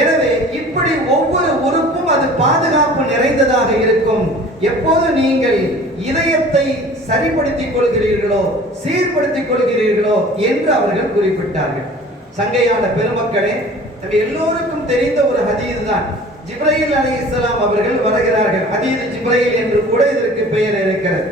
எனவே இப்படி ஒவ்வொரு உறுப்பும் அது பாதுகாப்பு நிறைந்ததாக இருக்கும். எப்போது நீங்கள் இதயத்தை சரிப்படுத்திக் கொள்கிறீர்களோ, சீர்படுத்திக் கொள்கிறீர்களோ என்று அவர்கள் குறிப்பிட்டார்கள். சங்கையான பெருமக்களே, நம்ம எல்லோருக்கும் தெரிந்த ஒரு ஹதீஸ் தான். ஜிப்ரீல் அலைஹிஸ்ஸலாம் அவர்கள் வருகிறார்கள். ஹதீஸ் ஜிப்ரீல் என்று கூட இதற்கு பெயர் இருக்கிறது.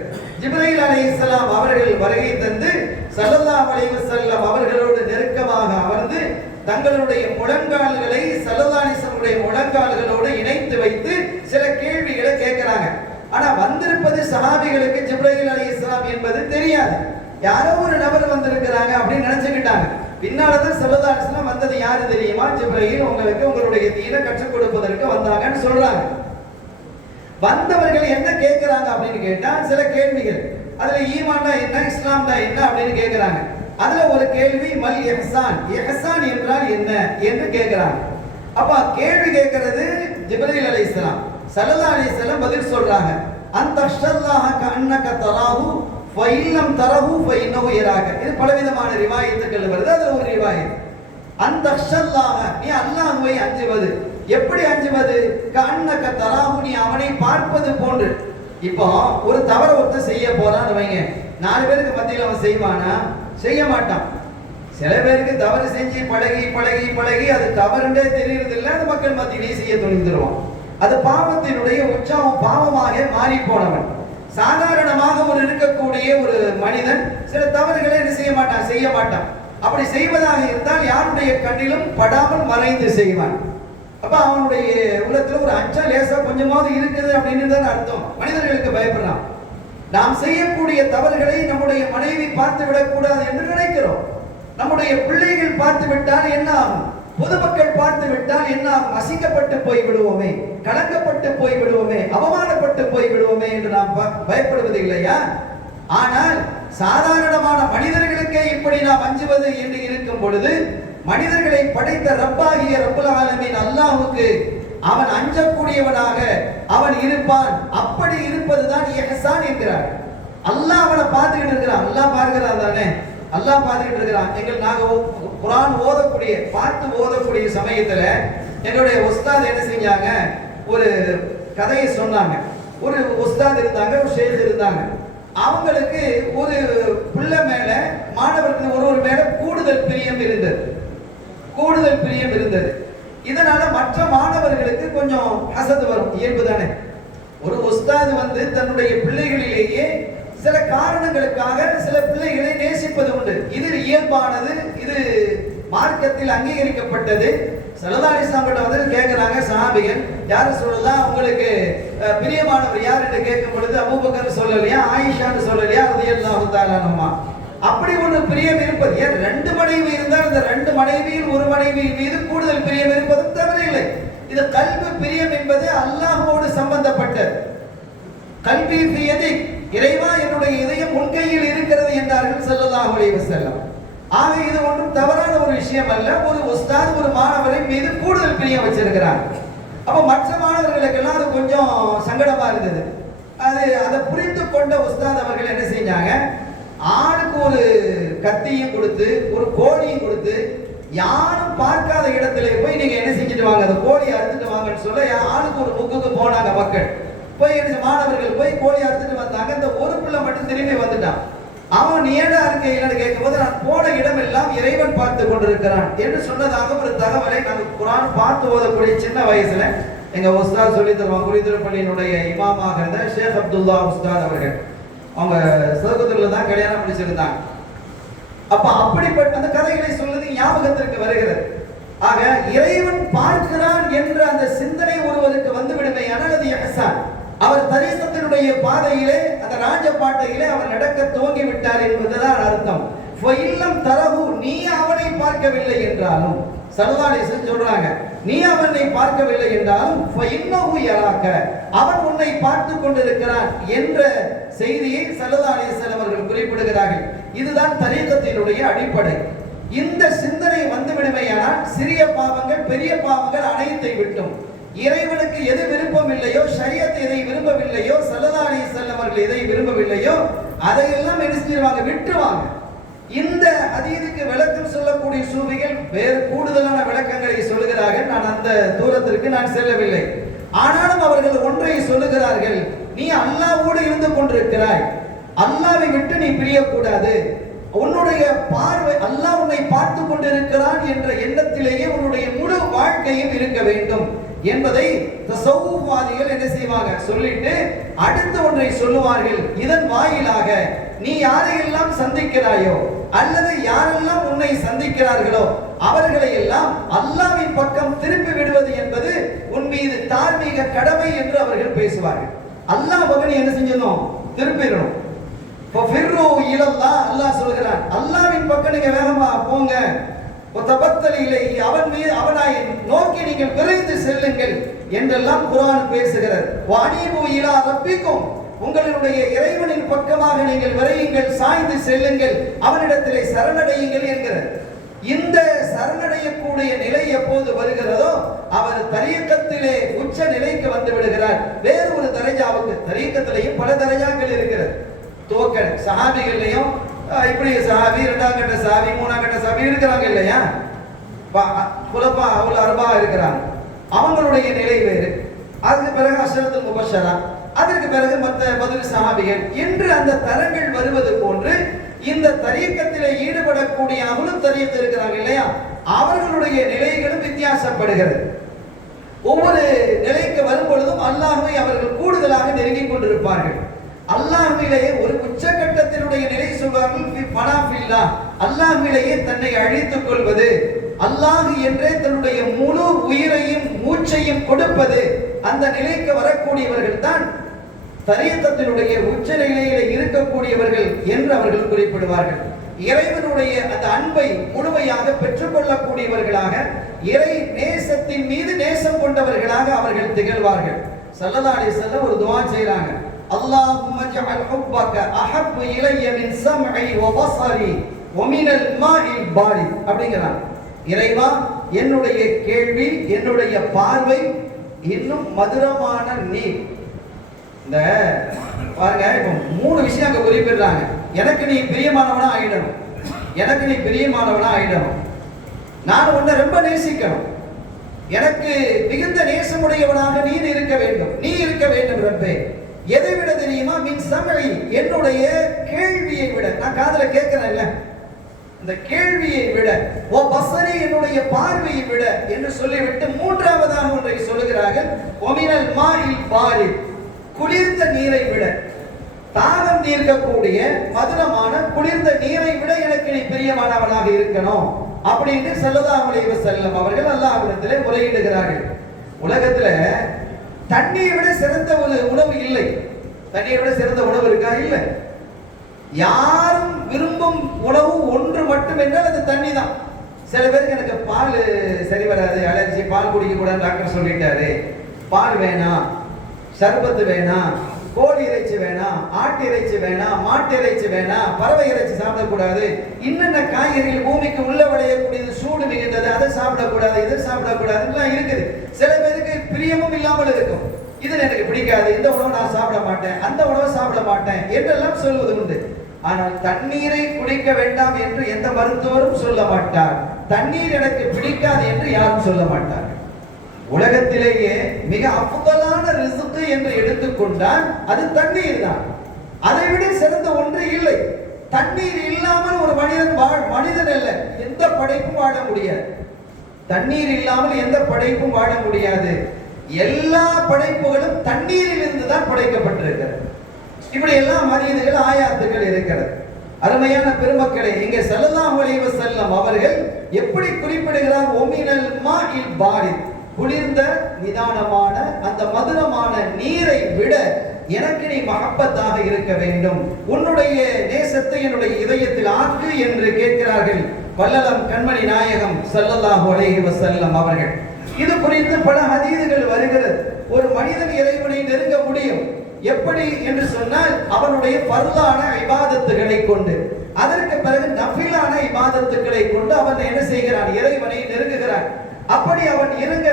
ஜிப்ரீல் அலைஹிஸ்ஸலாம் அவர்கள் வருகை தந்து ஸல்லல்லாஹு அலைஹி வஸல்லம் அவர்களோடு நெருக்கமாக அமர்ந்து தங்களுடைய முழங்கால்களை ஸல்லல்லாஹு அலைஹி வஸல்லம் முழங்கால்களோடு இணைத்து வைத்து சில கேள்விகளை கேட்கிறாங்க. ஆனா வந்திருப்பது சஹாபிகளுக்கு ஜிப்ரீல் அலைஹிஸ்ஸலாம் என்பது தெரியாது. யாரோ ஒரு நபர் வந்திருக்கிறாங்க அப்படின்னு நினைச்சுக்கிட்டாங்க. பின்னால்தான் ஸல்லல்லாஹு அலைஹி வஸல்லம் வந்தது யாரு தெரியுமா? ஜிப்ரீல் உங்களுக்கு உங்களுடைய தீனை கற்றுக் கொடுப்பதற்கு வந்தாங்கன்னு சொல்றாங்க. வந்தவர்கள் என்ன கேட்கிறாங்க அப்படின்னு கேட்டா சில கேள்விகள். அதுல ஈமான்டா என்ன, இஸ்லாம்டா என்ன அப்படின்னு கேட்கிறாங்க. அதுல ஒரு கேள்வி மல் இஹ்சான், இஹ்சான் என்றால் என்ன என்று கேட்கிறாங்க. அப்ப கேள்வி கேட்கிறது ஜிப்ரீல் அலைஹிஸ்ஸலாம். ஸல்லல்லாஹு அலைஹி வஸல்லம் பதில் சொல்றாங்க, அன்தஷல்லாஹ கஅன்னக தராஹு ஃபஇல்லம் தரஹு ஃபஇன்னஹு யராக. இது பலவிதமான ரிவாயத்துகள் வருது. அதுல ஒரு ரிவாயத், அன்தஷல்லாஹ, நீ அல்லாஹ்வை அஞ்சுவது. எப்படி அஞ்சுவது? கஅன்னக தராஹு, நீ அவனை பார்ப்பது போன்று. இப்போ ஒரு தவறு ஒருத்தன் செய்ய போறான்னு வைங்க, 4 பேருக்கு மத்தியில் அவன் செய்வானா? செய்ய மாட்டான். சில பேருக்கு தவறு செஞ்சு பழகி பழகி பழகி அது தவறுன்றே தெரியறது இல்லை, அது மக்கள் மத்தியிலேயே செய்ய துணிந்துருவான். அது பாவத்தினுடைய உற்சாகம், பாவமாக மாறி போனவன். சாதாரணமாக ஒரு இருக்கக்கூடிய ஒரு மனிதன் சில தவறுகளை என்ன செய்ய மாட்டான்? செய்ய மாட்டான். அப்படி செய்வதாக இருந்தால் யாருடைய கண்ணிலும் படாமல் மறைந்து செய்வான். அப்ப அவனுடைய உள்ளத்துல ஒரு அச்சம் லேசா கொஞ்சமாவது இருக்குது அப்படின்னு தான் அர்த்தம். மனிதர்களுக்கு பயப்படுறான். நாம் செய்யக்கூடிய தவறுகளை நம்முடைய மனைவி பார்த்து விடக்கூடாது என்று நினைக்கிறோம். நம்முடைய பிள்ளைகள் பார்த்து விட்டால் என்ன ஆகும்? பொதுமக்கள் பார்த்து விட்டால் என்ன ஆகும்? அசிங்கப்பட்டு போய் விடுவோமே, கலங்கப்பட்டு போய் விடுவோமே, அவமானப்பட்டு போய் விடுவோமே என்று நாம் பயப்படுவது இல்லையா? ஆனால் சாதாரணமான மனிதர்களுக்கே இப்படி நாம் அஞ்சுவது என்று இருக்கும் பொழுது, மனிதர்களை படைத்த ரப்பாகிய ரப்புல் ஆலமீன் அல்லாஹ்வுக்கு அவன் அஞ்சக்கூடியவனாக அவன் இருப்பான். அப்படி இருப்பதுதான் இஹ்சான் என்கிறார். அல்லாஹ் அவனை பார்த்துக்கிட்டு இருக்கிறான். அல்லாஹ் பார்க்கிறான் தானே, அல்லாஹ் பார்த்துக்கிட்டு இருக்கிறான். நாங்க குர்ஆன் பார்த்து ஓதக்கூடிய சமயத்துல எங்களுடைய உஸ்தாத் என்ன செஞ்சாங்க? ஒரு கதையை சொன்னாங்க. ஒரு உஸ்தாத் இருந்தாங்க, ஒரு ஷேக் இருந்தாங்க. அவங்களுக்கு ஒரு பிள்ளை மேல, மாணவர்கள் ஒருவர் மேல கூடுதல் பிரியம் இருந்தது. இதனால மற்ற மாணவர்களுக்கு கொஞ்சம் ஹசத் வரும், இயல்பு தானே. ஒரு உஸ்தாத் தன்னுடைய பிள்ளைகளிலேயே சில காரணங்களுக்காக சில பிள்ளைகளை நேசிப்பது உண்டு. இது இயல்பானது, இது மார்க்கத்தில் அங்கீகரிக்கப்பட்டது. ஸல்லல்லாஹு அலைஹி வஸல்லம் கேட்கிறாங்க சஹாபிகள், யார சொல்லலாம் உங்களுக்கு பிரியமானவர் யார் என்று கேட்கும் பொழுது அபூபக்கர் சொல்லலையா, ஆயிஷான்னு சொல்லலையா, ரலியல்லாஹு தஆலா அன்ஹுமா. அப்படி ஒரு பிரியம் இருப்பது. ஏன் 2 மனைவி இருந்தால் அந்த 2 மனைவியில் ஒரு மனைவியின் மீது கூடுதல் பிரியம் இருப்பது தவறில்லை. இது கல்வி பிரியம் என்பது அல்லாஹ்வோடு சம்பந்தப்பட்டது. கல்வி பியதி, இறைவா என்னுடைய இதயம் உன் கையில் இருக்கிறது என்றார்கள் ஸல்லல்லாஹு அலைஹி வஸல்லம். ஆக இது ஒன்றும் தவறான ஒரு விஷயம் அல்ல. ஒரு உஸ்தாத் ஒரு மாணவரின் மீது கூடுதல் பிரியம் வச்சிருக்கிறார். அப்ப மற்ற மாணவர்களுக்கெல்லாம் அது கொஞ்சம் சங்கடமா இருந்தது. அதை புரிந்து கொண்ட உஸ்தாத் அவர்கள் என்ன செஞ்சாங்க? ஆளுக்கு ஒரு கத்தியும் கொடுத்து ஒரு கோழியும் கொடுத்து, யாரும் பார்க்காத இடத்துல போய் நீங்க என்ன செஞ்சுட்டு வாங்க, அந்த கோழியை அறுத்துட்டு வாங்கன்னு சொல்ல ஆளுக்கு ஒரு முக்குக்கு போனாங்க மக்கள். போய் மாணவர்கள் போய் கோழி அறுத்துட்டு வந்தாங்க. இந்த ஒரு பிள்ளை மட்டும் திரும்பி வந்துட்டான். அவன் ஏடா இருக்கையில கேட்கும்போது, நான் போன இடம் எல்லாம் இறைவன் பார்த்து கொண்டிருக்கிறான் என்று சொன்னதாக ஒரு தகவலை நாங்கள் குர்ஆன் பார்த்து ஓதக்கூடிய சின்ன வயசுல எங்க உஸ்தாத் சொல்லி தருவாங்க. குறித்திருப்பள்ளியினுடைய இமாமாக இருந்த ஷேக் அப்துல்லா உஸ்தாத் அவர்கள், அவங்க சதுக்கத்துல தான் கல்யாணம் முடிச்சிருந்தாங்க. அப்ப அப்படிப்பட்ட அந்த கதைகளை சொல்றது ஞாபகத்திற்கு வருகிறது. ஆக இறைவன் பார்க்கிறான் என்ற அந்த சிந்தனை ஒருவருக்கு வந்து விடுமே, ஆனால் அது இஹ்சான். அவர் தரிசனத்தினுடைய பாதையிலே, அந்த ராஜபாட்டையிலே அவர் நடக்க துவங்கி விட்டார் என்பதுதான் அர்த்தம். ஃபஇல்லம் தரஹு, நீ அவனை பார்க்கவில்லை என்றாலும், ஸல்லல்லாஹு அலைஹி வஸல்லம் சொல்றாங்க, நீ அவனை பார்க்கவில்லை என்றாலும் ஃபஇன்னஹு யராக, அவன் உன்னை பார்த்து கொண்டிருக்கிறான் என்ற செய்தியை ஸல்லல்லாஹு அலைஹி வஸல்லம் அவர்கள் குறிப்பிடுகிறார்கள். இதுதான் தரீகத்தினுடைய அடிப்படை. இந்த சிந்தனை வந்துவிடுமையானால் சிறிய பாவங்கள் பெரிய பாவங்கள் அனைத்தை விட்டும் இறைவனுக்கு எது விருப்பம் இல்லையோ, ஷரியத் எதை விரும்பவில்லையோ, ஸல்லல்லாஹு அலைஹி வஸல்லம் அவர்கள் எதை விரும்பவில்லையோ அதையெல்லாம் என்ன செஞ்சிருவாங்க, விட்டுருவாங்க. இந்த ஹதீஸுக்கு விளக்கம் சொல்லக்கூடிய சூஃபிகள் வேறு கூடுதலான விளக்கங்களை சொல்லுகிறார்கள். நான் அந்த தூரத்திற்கு நான் செல்லவில்லை. ஆனாலும் அவர்கள் ஒன்றை சொல்லுகிறார்கள், நீ அல்லாஹ்வோடு இருந்து கொண்டிருக்கிறாய், அல்லாஹ்வை விட்டு நீ பிரியக்கூடாது. உன்னுடைய பார்வை அல்லாஹ் உன்னை பார்த்து கொண்டிருக்கிறான் என்ற எண்ணத்திலேயே உன்னுடைய முழு வாழ்க்கையும் இருக்க வேண்டும் என்பதை தஸவ்வுஃப்வாதிகள் என்ன செய்வாங்க, சொல்லிட்டு அடுத்த ஒன்றை சொல்லுவார்கள். இதன் வாயிலாக நீ யாரையெல்லாம் சந்திக்கிறாயோ அல்லது யாரெல்லாம் உன்னை சந்திக்கிறார்களோ அவர்களை எல்லாம் அல்லாஹ்வின் பக்கம் திருப்பி விடுவது என்பது உன் மீது தார்மீக கடமை என்று அவர்கள் பேசுவார்கள். அல்லாஹ் பக்கம் என்ன செஞ்சணும், திருப்பிடணும். ஃபஃபிர்ரு இலல்லாஹ், அல்லாஹ் சொல்கிறான், அல்லாஹ்வின் பக்கம் நீங்க வேகமா போங்க. வதபத்தல் இலைஹி, அவனாய் நோக்கி நீங்கள் விரைந்து செல்லுங்கள் என்றெல்லாம் குர்ஆன் பேசுகிறது. வானீபு இலா ரப்பிக்கும், உங்களுடைய இறைவனின் பக்கமாக நீங்கள் விரையுங்கள், சாய்ந்து செல்லுங்கள், அவனிடத்திலே சரணடையுங்கள் என்கிறது. இந்த சரணடையக்கூடிய நிலை எப்போது வருகிறதோ அவர் தரீக்கத்திலே உச்ச நிலைக்கு வந்து விடுகிறார். வேறு ஒரு தரஜாவுக்கு, தரீக்கத்திலேயும் பல தரஜாக்கள் இருக்கிறது. துவக்க சஹாபிகள்லையும் இப்படி சஹாபி, இரண்டாம் கட்ட சஹாபி, மூணாம் கட்ட சஹாபி இருக்கிறாங்க இல்லையா, குலபா அவுல் அர்பா இருக்கிறாங்க. அவங்களுடைய நிலை வேறு. அதுக்கு பிறகு அஷ்ரத்துல் முபஷ்ஷரா, அதற்கு பிறகு மற்ற பதில் சஹாபிகள் என்று அந்த தரங்கள் வருவது போன்று இந்த தரீக்கத்திலே ஈடுபடக்கூடிய அஹ்லுத் தரீக் இருக்கிறாங்க இல்லையா, அவர்களுடைய நிலைகளும் வித்தியாசப்படுகிறது. ஒவ்வொரு நிலைக்கு வரும் பொழுதும் அல்லாஹ்வை அவர்கள் கூடுதலாக நெருங்கிக் கொண்டிருப்பார்கள். அல்லாஹ்விலேயே ஒரு உச்சகட்டத்தினுடைய நிலை சொல்வார்கள், அல்லாஹ்விலேயே தன்னை அழித்துக் கொள்வது, அல்லாஹ் என்றே தன்னுடைய முழு உயிரையும் மூச்சையும் கொடுப்பது, அந்த நிலைக்கு வரக்கூடியவர்கள் தான் தரீக்கத்தினுடைய உச்ச நிலையில இருக்கக்கூடியவர்கள் என்று அவர்கள் குறிப்பிடுவார்கள். இறைவனுடைய அந்த அன்பை முழுமையாக பெற்றுக்கொள்ளக்கூடியவர்களாக, இறை நேசத்தின் மீது நேசம் கொண்டவர்களாக அவர்கள் திகழ்வார்கள். ஸல்லல்லாஹு அலைஹி வஸல்லம் ஒரு துஆ செய்றாங்க, அல்லாஹும்ம ஜஅல் ஹுப்பக அஹப்பு இலைய மின் சம்இ வ பஸரி வ மினல் மாஇல் பாரித் அப்படிங்கறாங்க. இறைவா, என்னுடைய கேள்வி, என்னுடைய பார்வை, இன்னும் மதுரமான நீர். இந்த பாருங்க, இப்போ 3 விஷயம் அங்க குறிப்பிடுறாங்க. எனக்கு நீ பிரியமானவனா ஆயிடணும், எனக்கு நீ பிரியமானவனா ஆயிடணும், நான் உன்னை ரொம்ப நேசிக்கணும், எனக்கு மிகுந்த நேசமுடையவனாக நீ இருக்க வேண்டும், நீ இருக்க வேண்டும் ரப்பே. எதை விட தெரியுமா, மின் சமழி, என்னுடைய கேள்வியை விட, நான் காதுல கேட்கிறேன்ல, இந்த கேள்வியை விட, ஓ பஸரி, என்னுடைய பார்வையை விட என்று சொல்லிவிட்டு மூன்றாவதாக ஒன்றை சொல்லுகிறார்கள், ஒமினல் மாஇல் பாரித், குளிர்ந்த நீரை விட, தாகம் தீர்க்கக்கூடிய மதுரமான குளிர்ந்த நீரை விட எனக்கு நீ பிரியமானவனாக இருக்கணும் அப்படின்னு ஸல்லல்லாஹு அலைஹி வஸல்லம் அவர்கள் அல்லாஹ்விடத்திலே முறையிடுகிறார்கள். உலகத்துல தண்ணீரை விட சிறந்த ஒரு உணவு இல்லை. தண்ணீரை விட சிறந்த உணவு இருக்கா? இல்லை. யாரும் விரும்பும் உணவு ஒன்று மட்டும் என்றால் அது தண்ணி தான். சில பேருக்கு எனக்கு பால் சரி வராது, அலர்ஜி, பால் குடிக்க கூடாது டாக்டர் சொல்லிட்டாரு, பால் வேணாம், சர்பத்து வேணாம், கோழி இறைச்சி வேணாம், ஆட்டு இறைச்சி வேணாம், மாட்டு இறைச்சி வேணாம், பறவை இறைச்சி சாப்பிடக்கூடாது, இன்னென்ன காய்கறிகள் பூமிக்கு உள்ள விளையக்கூடியது சூடு மிகுந்தது, அதை சாப்பிடக்கூடாது, இதை சாப்பிடக்கூடாதுலாம் இருக்குது. சில பேருக்கு பிரியமும் இல்லாமல் இருக்கும். இது எனக்கு பிடிக்காது, இந்த உணவு நான் சாப்பிட மாட்டேன், அந்த உணவை சாப்பிட மாட்டேன் என்றெல்லாம் சொல்வது உண்டு. ஆனால் தண்ணீரை குடிக்க வேண்டாம் என்று எந்த மருத்துவரும் சொல்ல மாட்டார், தண்ணீர் எனக்கு பிடிக்காது என்று யாரும் சொல்ல மாட்டார். உலகத்திலேயே மிக அஃதலான ரிஸ்க் என்று எடுத்துக்கொண்டால் அது தண்ணீர் தான். அதை விட சிறந்த ஒன்று இல்லை. தண்ணீர் இல்லாமல் ஒரு மனிதன் அல்ல, எந்த படைப்பும் வாழ முடியாது. தண்ணீர் இல்லாமல் எந்த படைப்பும் வாழ முடியாது. எல்லா படைப்புகளும் தண்ணீரில் இருந்து தான் படைக்கப்பட்டிருக்கிறது. இப்படி எல்லாம் மனிதர்கள் ஆயாத்துகள் இருக்கிறது. அருமையான பெருமக்களே, இங்கே ஸல்லல்லாஹு அலைஹி வஸல்லம் அவர்கள் எப்படி குறிப்பிடுகிறார், ஒமினல் மாஇல் பாரித், குளிர்ந்த நிதானமான அந்த மதுரமான நீரை விட எனக்கு நீ மஹப்பத்தாக இருக்க வேண்டும், உன்னுடைய நேசத்தை என்னுடைய இதயத்தில் ஆக்கு என்று கேட்கிறார்கள் வல்லலம் கண்மணி நாயகம் ஸல்லல்லாஹு அலைஹி வஸல்லம் அவர்கள். இது குறித்து பல ஹதீதுகள் வருகிறது. ஒரு மனிதன் இறைவனை நெருங்க முடியும் எப்படி என்று சொன்னால் அவனுடைய ஃபர்லான இபாதத்துகளை கொண்டு, அதற்கு பிறகு நஃபிலான இபாதத்துகளை கொண்டு அவன் என்ன செய்கிறான்? இறைவனை நெருங்குகிறான். அப்படி அவன் நெருங்க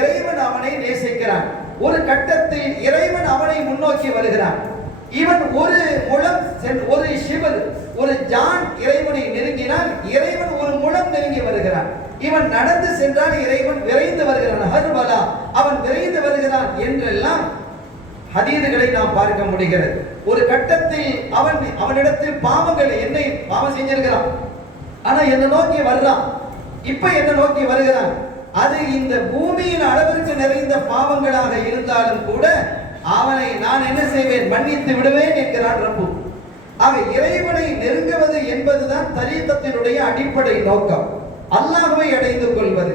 இறைவன் அவனை நேசிக்கிறான். ஒரு கட்டத்தில் இறைவன் அவனை முன்னோக்கி வருகிறான். இவன் ஒரு முழம் ஒரு ஷிபர் ஒரு ஜான் இறைவனை நெருங்கினால் இறைவன் ஒரு முழம் நெருங்கி வருகிறான். இவன் நடந்து சென்றால் இறைவன் விரைந்து வருகிறான். ஹர்வலா அவன் விரைந்து வருகிறான் என்றெல்லாம் ஹதீதுகளை நாம் பார்க்க முடிகிறது. ஒரு கட்டத்தில் அவனிடத்தில் பாவங்கள் என்னை பாவம் செஞ்சிருக்கிறான், ஆனா என்ன நோக்கி வர்றான். இப்ப என்ன நோக்கி வருகிறான்? அது இந்த பூமியின் அளவிற்கு நிறைந்த பாவங்களாக இருந்தாலும் கூட அவனை நான் என்ன செய்வேன்? மன்னித்து விடுவேன் என்கிறான் ரப்பு. ஆக இறைவனை நெருங்குவது என்பதுதான் தரீகத்தினுடைய அடிப்படை நோக்கம், அல்லாஹ்வை அடைந்து கொள்வது.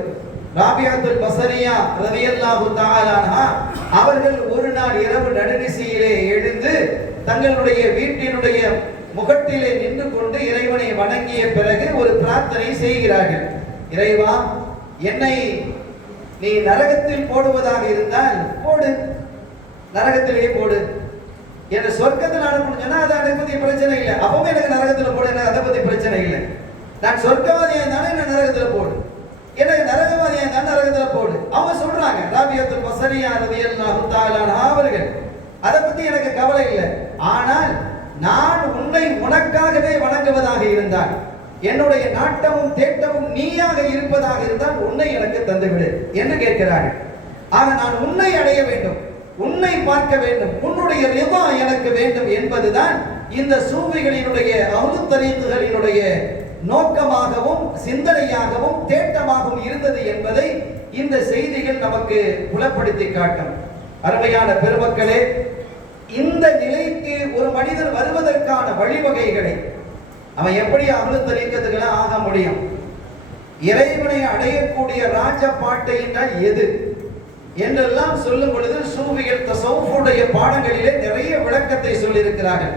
ராபியாத்துல் பஸரியா ரலியல்லாஹு தஆலா அன்ஹா அவர்கள் ஒரு நாள் இரவு நடுநிசியிலே எழுந்து தங்களுடைய வீட்டினுடைய முகட்டிலே நின்று கொண்டு இறைவனை வணங்கிய பிறகு ஒரு பிரார்த்தனை செய்கிறார்கள். இறைவா, என்னை நீ நரகத்தில் போடுவதாக இருந்தால் போடு, நரகத்திலேயே போடு. என்ன சொர்க்கத்தில் அனுப்பணும் அது அதை பத்தி பிரச்சனை இல்லை. அப்பவும் எனக்கு நரகத்தில் போடு, எனக்கு அதை பத்தி பிரச்சனை இல்லை. நான் சொர்க்கவாதியா இருந்தாலும் என்ன நரகத்தில் போடு, எனக்கு நரகவாதியா இருந்தாலும் நரகத்தில் போடு. அவங்க சொல்றாங்க ராபியத்துல் பஸரியா ரலியல்லாஹு தஆலா அன்ஹா அவர்கள், அதை பத்தி எனக்கு கவலை இல்லை. ஆனால் நான் உன்னை உனக்காகவே வணங்குவதாக இருந்தால், என்னுடைய நாட்டமும் தேட்டமும் நீயாக இருப்பதாக இருந்தால் உன்னை எனக்கு தந்துவிடு என்று கேட்கிறார்கள். ஆக நான் உன்னை அடைய வேண்டும், உன்னை பார்க்க வேண்டும், உன்னுடைய ரிதா எனக்கு வேண்டும் என்பதுதான் இந்த சூஃபிகளினுடைய அஹ்லுத் தரீக்குகளினுடைய நோக்கமாகவும் சிந்தனையாகவும் தேட்டமாகவும் இருந்தது என்பதை இந்த செய்திகள் நமக்கு புலப்படுத்தி காட்டும். அருமையான பெருமக்களே, இந்த நிலைக்கு ஒரு மனிதர் வருவதற்கான வழிவகைகளை அவன் எப்படி அஹ்லுத் தரீக்கத்துகளை ஆக முடியும்? இறைவனை அடையக்கூடிய ராஜபாட்டை என்றால் எது என்றெல்லாம் சொல்லும் பொழுது சூஃபிகள் தஸவுஃபுடைய பாடங்களிலே நிறைய விளக்கத்தை சொல்லியிருக்கிறார்கள்.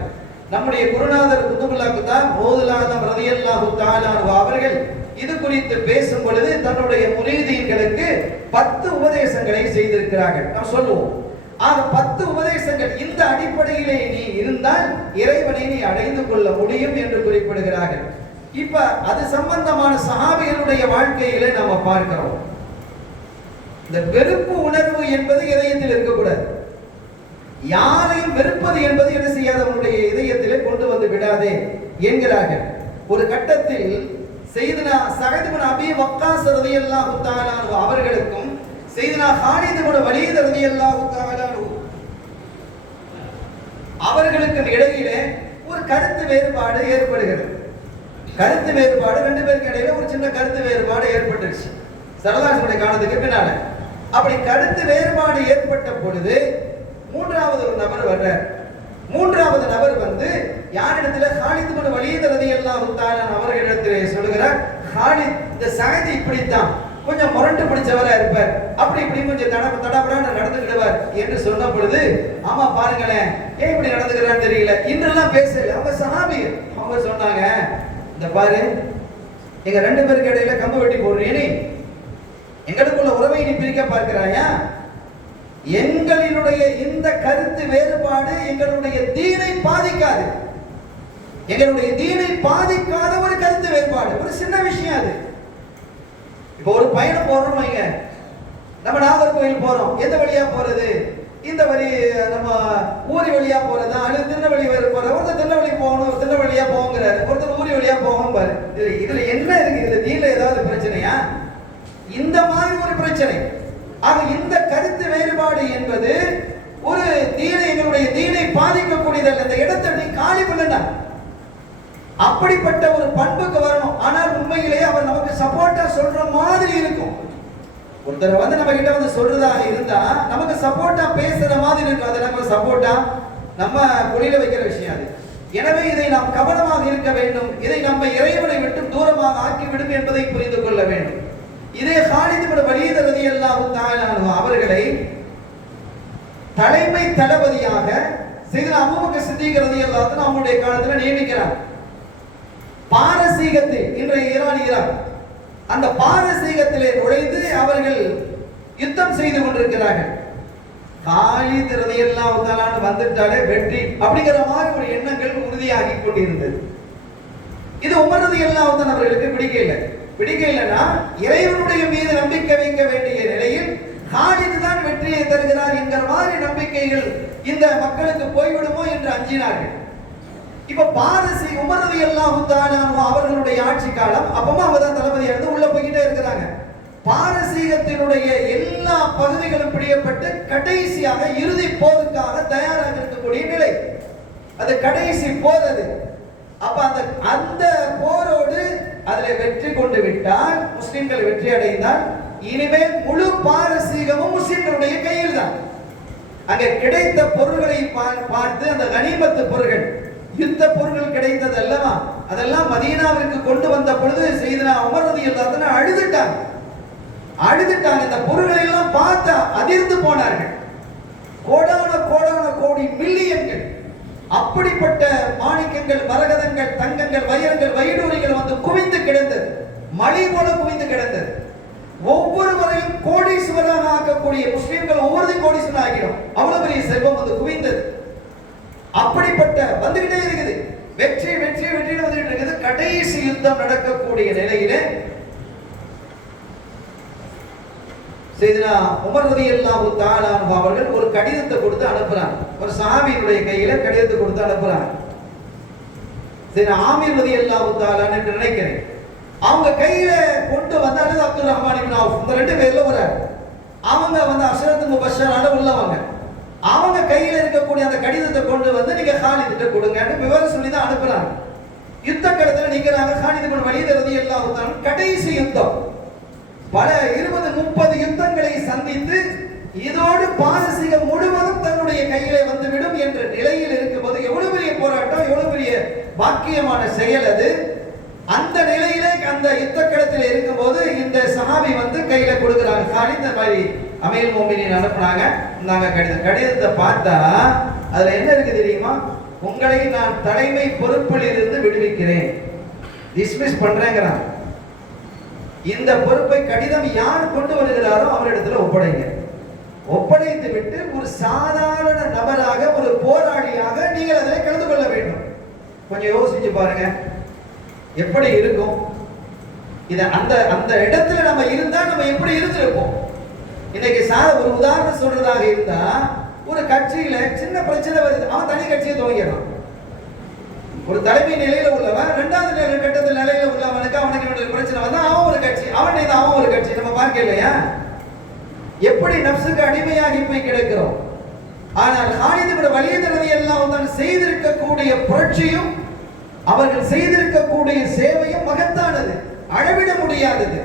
நம்முடைய குருநாதர் குதுபுல்லாஹ் குதாப் மௌதுலாஹம் ரலியல்லாஹு தஆலா அவர்கள் இது குறித்து பேசும் பொழுது தன்னுடைய முரீதீன்களுக்கு 10 உபதேசங்களை செய்திருக்கிறார்கள். நாம் சொல்லுவோம், ஆக 10 உபதேசங்கள் இந்த அடிப்படையிலே நீ இருந்தால் இறைவனை நீ அடைந்து கொள்ள முடியும் என்று குறிப்பிடுகிறார்கள். இப்ப அது சம்பந்தமான சஹாபிகளுடைய வாழ்க்கையிலே நாம பார்க்கிறோம். இந்த வெறுப்பு உணர்வு என்பது இதயத்தில் இருக்கக்கூடாது. யாரையும் வெறுப்பது என்பது என்ன செய்யாதவனுடைய இதயத்திலே கொண்டு வந்து விடாதே என்கிறார்கள். ஒரு கட்டத்தில் செய்தனா சஅத் இப்னு அபீ வக்காஸ் ரலியல்லாஹு தஆலா அவர்களுக்கும் செய்தனா ஹாலித் இப்னு வலீத் ரலியல்லாஹு தஆலா அவர்களுக்கும் இடையிலே ஒரு கருத்து வேறுபாடு ஏற்படுகிறது. கருத்து வேறுபாடு ரெண்டு பேருக்கு இடையில ஒரு சின்ன கருத்து வேறுபாடு ஏற்பட்டுச்சு சரதாசனுடைய காலத்துக்கு பின்னால. அப்படி கருத்து வேறுபாடு ஏற்பட்ட பொழுது மூன்றாவது ஒரு நபர் வர்றார். மூன்றாவது நபர் வந்து யாரிடத்துல ஹாலித் இப்னு வலீத் ரலியல்லாஹு தஆலா அவர்களிடத்திலே சொல்கிறார், ஹாலித் இந்த சஅத் இப்படித்தான் கொஞ்சம் முரண்டு பிடிச்சவரா இருப்பார், அப்படி இப்படி கொஞ்சம் தடபடான்னு நடந்துக்கிடுவார் என்று சொன்ன பொழுது, ஆமா பாருங்களேன் ஏன் இப்படி நடந்துக்கிறான்னு தெரியல இன்றெல்லாம் பேசல. அவங்க சஹாபி அவங்க சொன்னாங்க, இந்த பாரு எங்க ரெண்டு பேருக்கு இடையில கம்பு வெட்டி போடுறீ, எங்களுக்குள்ள உறவை நீ பிரிக்க பார்க்கிறாயா? எங்களினுடைய இந்த கருத்து வேறுபாடு எங்களுடைய தீனை பாதிக்காது. எங்களுடைய தீனை பாதிக்காத ஒரு கருத்து வேறுபாடு, ஒரு சின்ன விஷயம் அது. இப்போ ஒரு பயணம் போறோம் வைங்க, நம்ம நாகர்கோவில் போறோம், எந்த வழியா போறது? இந்த வழி நம்ம ஊரி வழியா போறதா அல்லது திருநெல்வேலி போறோம்? ஒருத்தர் திருநெல்வேலி போகணும், திருநெல்வேலியா போங்கிறாரு, ஒருத்தர் ஊரி வழியா போகணும் பாரு. இதுல என்ன இருக்கு? இதுல தீன்ல ஏதாவது பிரச்சனையா? இந்த மாதிரி ஒரு பிரச்சனை. ஆக இந்த கருத்து வேறுபாடு என்பது ஒரு தீனை எங்களுடைய தீனை பாதிக்கக்கூடியதல்ல. இந்த இடத்தை நீ காலி பண்ணா அப்படிப்பட்ட ஒரு பண்புக்கு வரணும். ஆனால் உண்மையிலேயே அவர் நமக்கு சப்போர்ட்டா சொல்ற மாதிரி இருக்கும். ஒருத்தர் வந்து நம்ம கிட்ட வந்து சொல்றதாக இருந்தா நமக்கு சப்போர்ட்டா பேசுற மாதிரி இருக்கும். அது நம்ம சப்போர்ட்டா நம்ம குழியில வைக்கிற விஷயம் அது. எனவே இதை நாம் கவனமாக இருக்க வேண்டும். இதை நம்ம இறைவனை விட்டு தூரமாக ஆக்கிவிடும் என்பதை புரிந்து கொள்ள வேண்டும். இதே ஹாலித் இப்னு வலீத் ரலியல்லாஹு தஆலா அவர்களை தலைமை தளபதியாக செய்தனா அபூபக்கர் சித்திக் ரலியல்லாஹு தஆலா அவருடைய காலத்துல நியமிக்கிறார். பாரசீகத்தில், இன்றைய ஈரான், அந்த பாரசீகத்திலே நுழைந்து அவர்கள் யுத்தம் செய்து கொண்டிருக்கிறார்கள். காலித் ரலியல்லாஹு தஆலா வந்துட்டாலே வெற்றி அப்படிங்கிற மாதிரி ஒரு எண்ணங்கள் உறுதியாகி கொண்டிருந்தது. இது உமர் ரலியல்லாஹு தஆலா அவர்களுக்கு பிடிக்கலைன்னா இறைவனுடைய மீது நம்பிக்கை வைக்க வேண்டிய நிலையில் காலித் தான் வெற்றியை தருகிறார் என்கிற மாதிரி நம்பிக்கைகள் இந்த மக்களுக்கு போய்விடுமோ என்று அஞ்சினார்கள். இப்ப உமர் ரலியல்லாஹு தஆலா அவர்களுடைய ஆட்சி காலம், அப்பமா அவங்க தான் தளபதியா இருந்து உள்ள போய்கிட்டே இருக்கிறாங்க. பாரசீகத்தினுடைய எல்லா பகுதிகளும் பிடிக்கப்பட்டு கடைசியாக இறுதி போருக்காக தயாராக இருக்கக்கூடிய நிலை. அது கடைசி போர். அது அப்ப அந்த போரோடு அதில் வெற்றி கொண்டு விட்டால், முஸ்லிம்கள் வெற்றி அடைந்தால், இனிமேல் முழு பாரசீகமும் முஸ்லிம்களுடைய கையில் தான். அங்கே கிடைத்த பொருள்களை பார்த்து, அந்த கனிமத்து பொருள்கள், யுத்த பொருள்கள் கிடைத்தது அல்லவா, அதெல்லாம் மதீனாவிற்கு கொண்டு வந்த பொழுது செய்தனா உமர் ரலியல்லாஹு அன்ஹு அழுதுட்டாங்க. இந்த பொருள்களை எல்லாம் பார்த்து அதிர்ந்து போனார்கள். கோடான கோடி மில்லியன்கள் அப்படிப்பட்ட மாணிக்கங்கள், மரகதங்கள், தங்கங்கள், வைரங்கள், வைடூரியங்கள் வந்து குவிந்து கிடந்தது. மழை போல குவிந்து கிடந்தது. ஒவ்வொருவரையும் கோடீஸ்வரராக ஆக்கக்கூடிய முஸ்லிம்கள் ஒவ்வொருத்தையும் கோடீஸ்வரர் ஆகிடும். அவ்வளவு பெரிய செல்வம் வந்து குவிந்தது. அப்படிப்பட்ட வந்துகிட்டே இருக்குது. வெற்றி வந்துகிட்டு இருக்குது. கடைசி யுத்தம் நடக்கக்கூடிய நிலையிலே செய்தனா உமர் ரலியல்லாஹு தஆலா அவர்கள் ஒரு கடிதத்தை கொடுத்து அனுப்புறாங்க. ஒரு சஹாபியினுடைய கையில கடிதத்தை கொடுத்து அனுப்புறாங்க. செய்தனா ஆமீர் ரலியல்லாஹு தஆலா என்று நினைக்கிறேன். அவங்க கையில கொண்டு வந்த அல்லது அப்துல் ரஹ்மான் இப்னு அவுஃப், இந்த ரெண்டு பேர்ல ஒரு அவங்க வந்து அஷரத்து முபஷ்ஷரான உள்ளவங்க. அவங்க கையில இருக்கக்கூடிய அந்த கடிதத்தை கொண்டு வந்து நீங்க காலிதிட்ட கொடுங்கன்னு விவரம் சொல்லி தான் அனுப்புறாங்க. யுத்த களத்துல நிக்கிறாங்க. காலித் இப்னு வலீத் ரலியல்லாஹு தஆலா கடைசி யுத்தம், பல 20-30 யுத்தங்களை சந்தித்து இதோடு பாரசீகம் முழுவதும் தன்னுடைய கையிலே வந்துவிடும் என்ற நிலையில் இருக்கும்போது, எவ்வளவு பெரிய போராட்டம், எவ்வளவு பெரிய பாக்கியமான செயல் அது. அந்த நிலையிலே அந்த யுத்த களத்தில் இருக்கும்போது இந்த சஹாபி வந்து கையில கொடுக்குறாங்க. காலித் இந்த மாதிரி அமீர் மோமினின் அனுப்புனாங்க. நாங்க கடிதத்தை பார்த்தா அதுல என்ன இருக்கு தெரியுமா? உங்களை நான் தலைமை பொறுப்பில் இருந்து விடுவிக்கிறேன், டிஸ்மிஸ் பண்றேங்கிறான். இந்த பொறுப்பை கடிதம் யார் கொண்டு வருகிறாரோ அவரிடத்துல ஒப்படைங்க. ஒப்படைத்து விட்டு ஒரு சாதாரண நபராக, ஒரு போராளியாக நீங்கள் அதில் கலந்து கொள்ள வேண்டும். கொஞ்சம் யோசிச்சு பாருங்க எப்படி இருக்கும் இது. அந்த இடத்துல நம்ம இருந்தா நம்ம எப்படி இருந்திருப்போம்? இன்னைக்கு ஒரு உதாரணம் சொல்றதாக இருந்தா, ஒரு கட்சியில சின்ன பிரச்சனை வருது, அவன் தனி கட்சியை துவங்கிடலாம். ஒரு தலைமை நிலையில உள்ளவன் இரண்டாவது கட்டத்தில் நிலையில உள்ளவனுக்கு அவனுக்கு பிரச்சனை வந்தா அவன் ஒரு கட்சி, அவன் ஒரு கட்சி. நம்ம பார்க்க இல்லையா எப்படி நப்சுக்கு அடிமையாகி போய் கிடக்கிறோம். ஆனால் காலித் இப்னு வலீத் ரலியல்லாஹு அன்ஹு செய்திருக்கக்கூடிய புரட்சியும் அவர்கள் செய்திருக்கக்கூடிய சேவையும் மகத்தானது, அளவிட முடியாதது.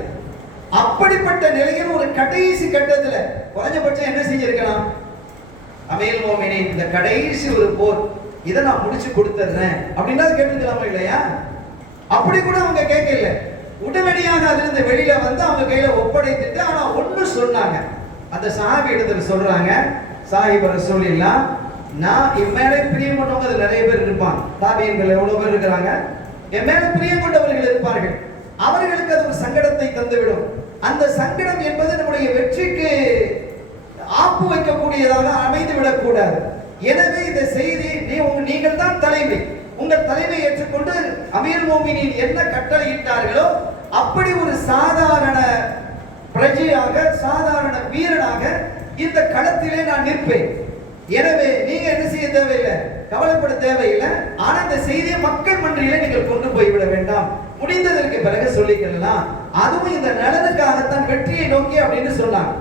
அப்படிப்பட்ட நிலையில் ஒரு கடைசி கட்டத்துல குறைஞ்சபட்சம் என்ன செஞ்சிருக்கலாம்? அமீர் மோமினின் இந்த கடைசி ஒரு போர், இதை நான் முடிச்சு கொடுத்துறேன் அப்படின்னா கேட்டுக்கலாமா இல்லையா? அப்படி கூட அவங்க கேட்கல. உடனடியாக அதிலிருந்து வெளியில வந்து அவங்க கையில ஒப்படைத்துட்டு, ஆனா ஒண்ணு சொன்னாங்க. அந்த சஹாபி இடத்துல சொல்றாங்க, சாஹிப் ரசூலுல்லாஹ், நான் என் மேலே பிரியம் கொண்டவங்க நிறைய பேர் இருப்பாங்க. தாபியன்கள் எவ்வளவு பேர் இருக்கிறாங்க. என் மேலே பிரியம் கொண்டவர்கள் இருப்பார்கள். அவர்களுக்கு அது ஒரு சங்கடத்தை தந்துவிடும். அந்த சங்கடம் என்பது நம்முடைய வெற்றிக்கு ஆப்பு வைக்கக்கூடியதாக அமைந்து விடக்கூடாது. எனவே இந்த செய்தி, நீங்கள் தான் தலைமை, உங்கள் தலைமை ஏற்றுக்கொண்டு அமீர் மோமினின் என்ன கட்டளையிட்டார்களோ அப்படி ஒரு சாதாரண பிரஜையாக, சாதாரண வீரனாக இந்த களத்திலே நான் நிற்பேன். எனவே நீங்க என்ன செய்ய தேவையில்லை, கவலைப்பட தேவையில்லை. ஆனா இந்த செய்தியை மக்கள் மன்றிலே நீங்கள் கொண்டு போய்விட வேண்டாம், முடிந்ததற்கு பிறகு சொல்லிக்கலாம். அதுவும் இந்த நலனுக்காகத்தான், வெற்றியை நோக்கி அப்படின்னு சொன்னாங்க.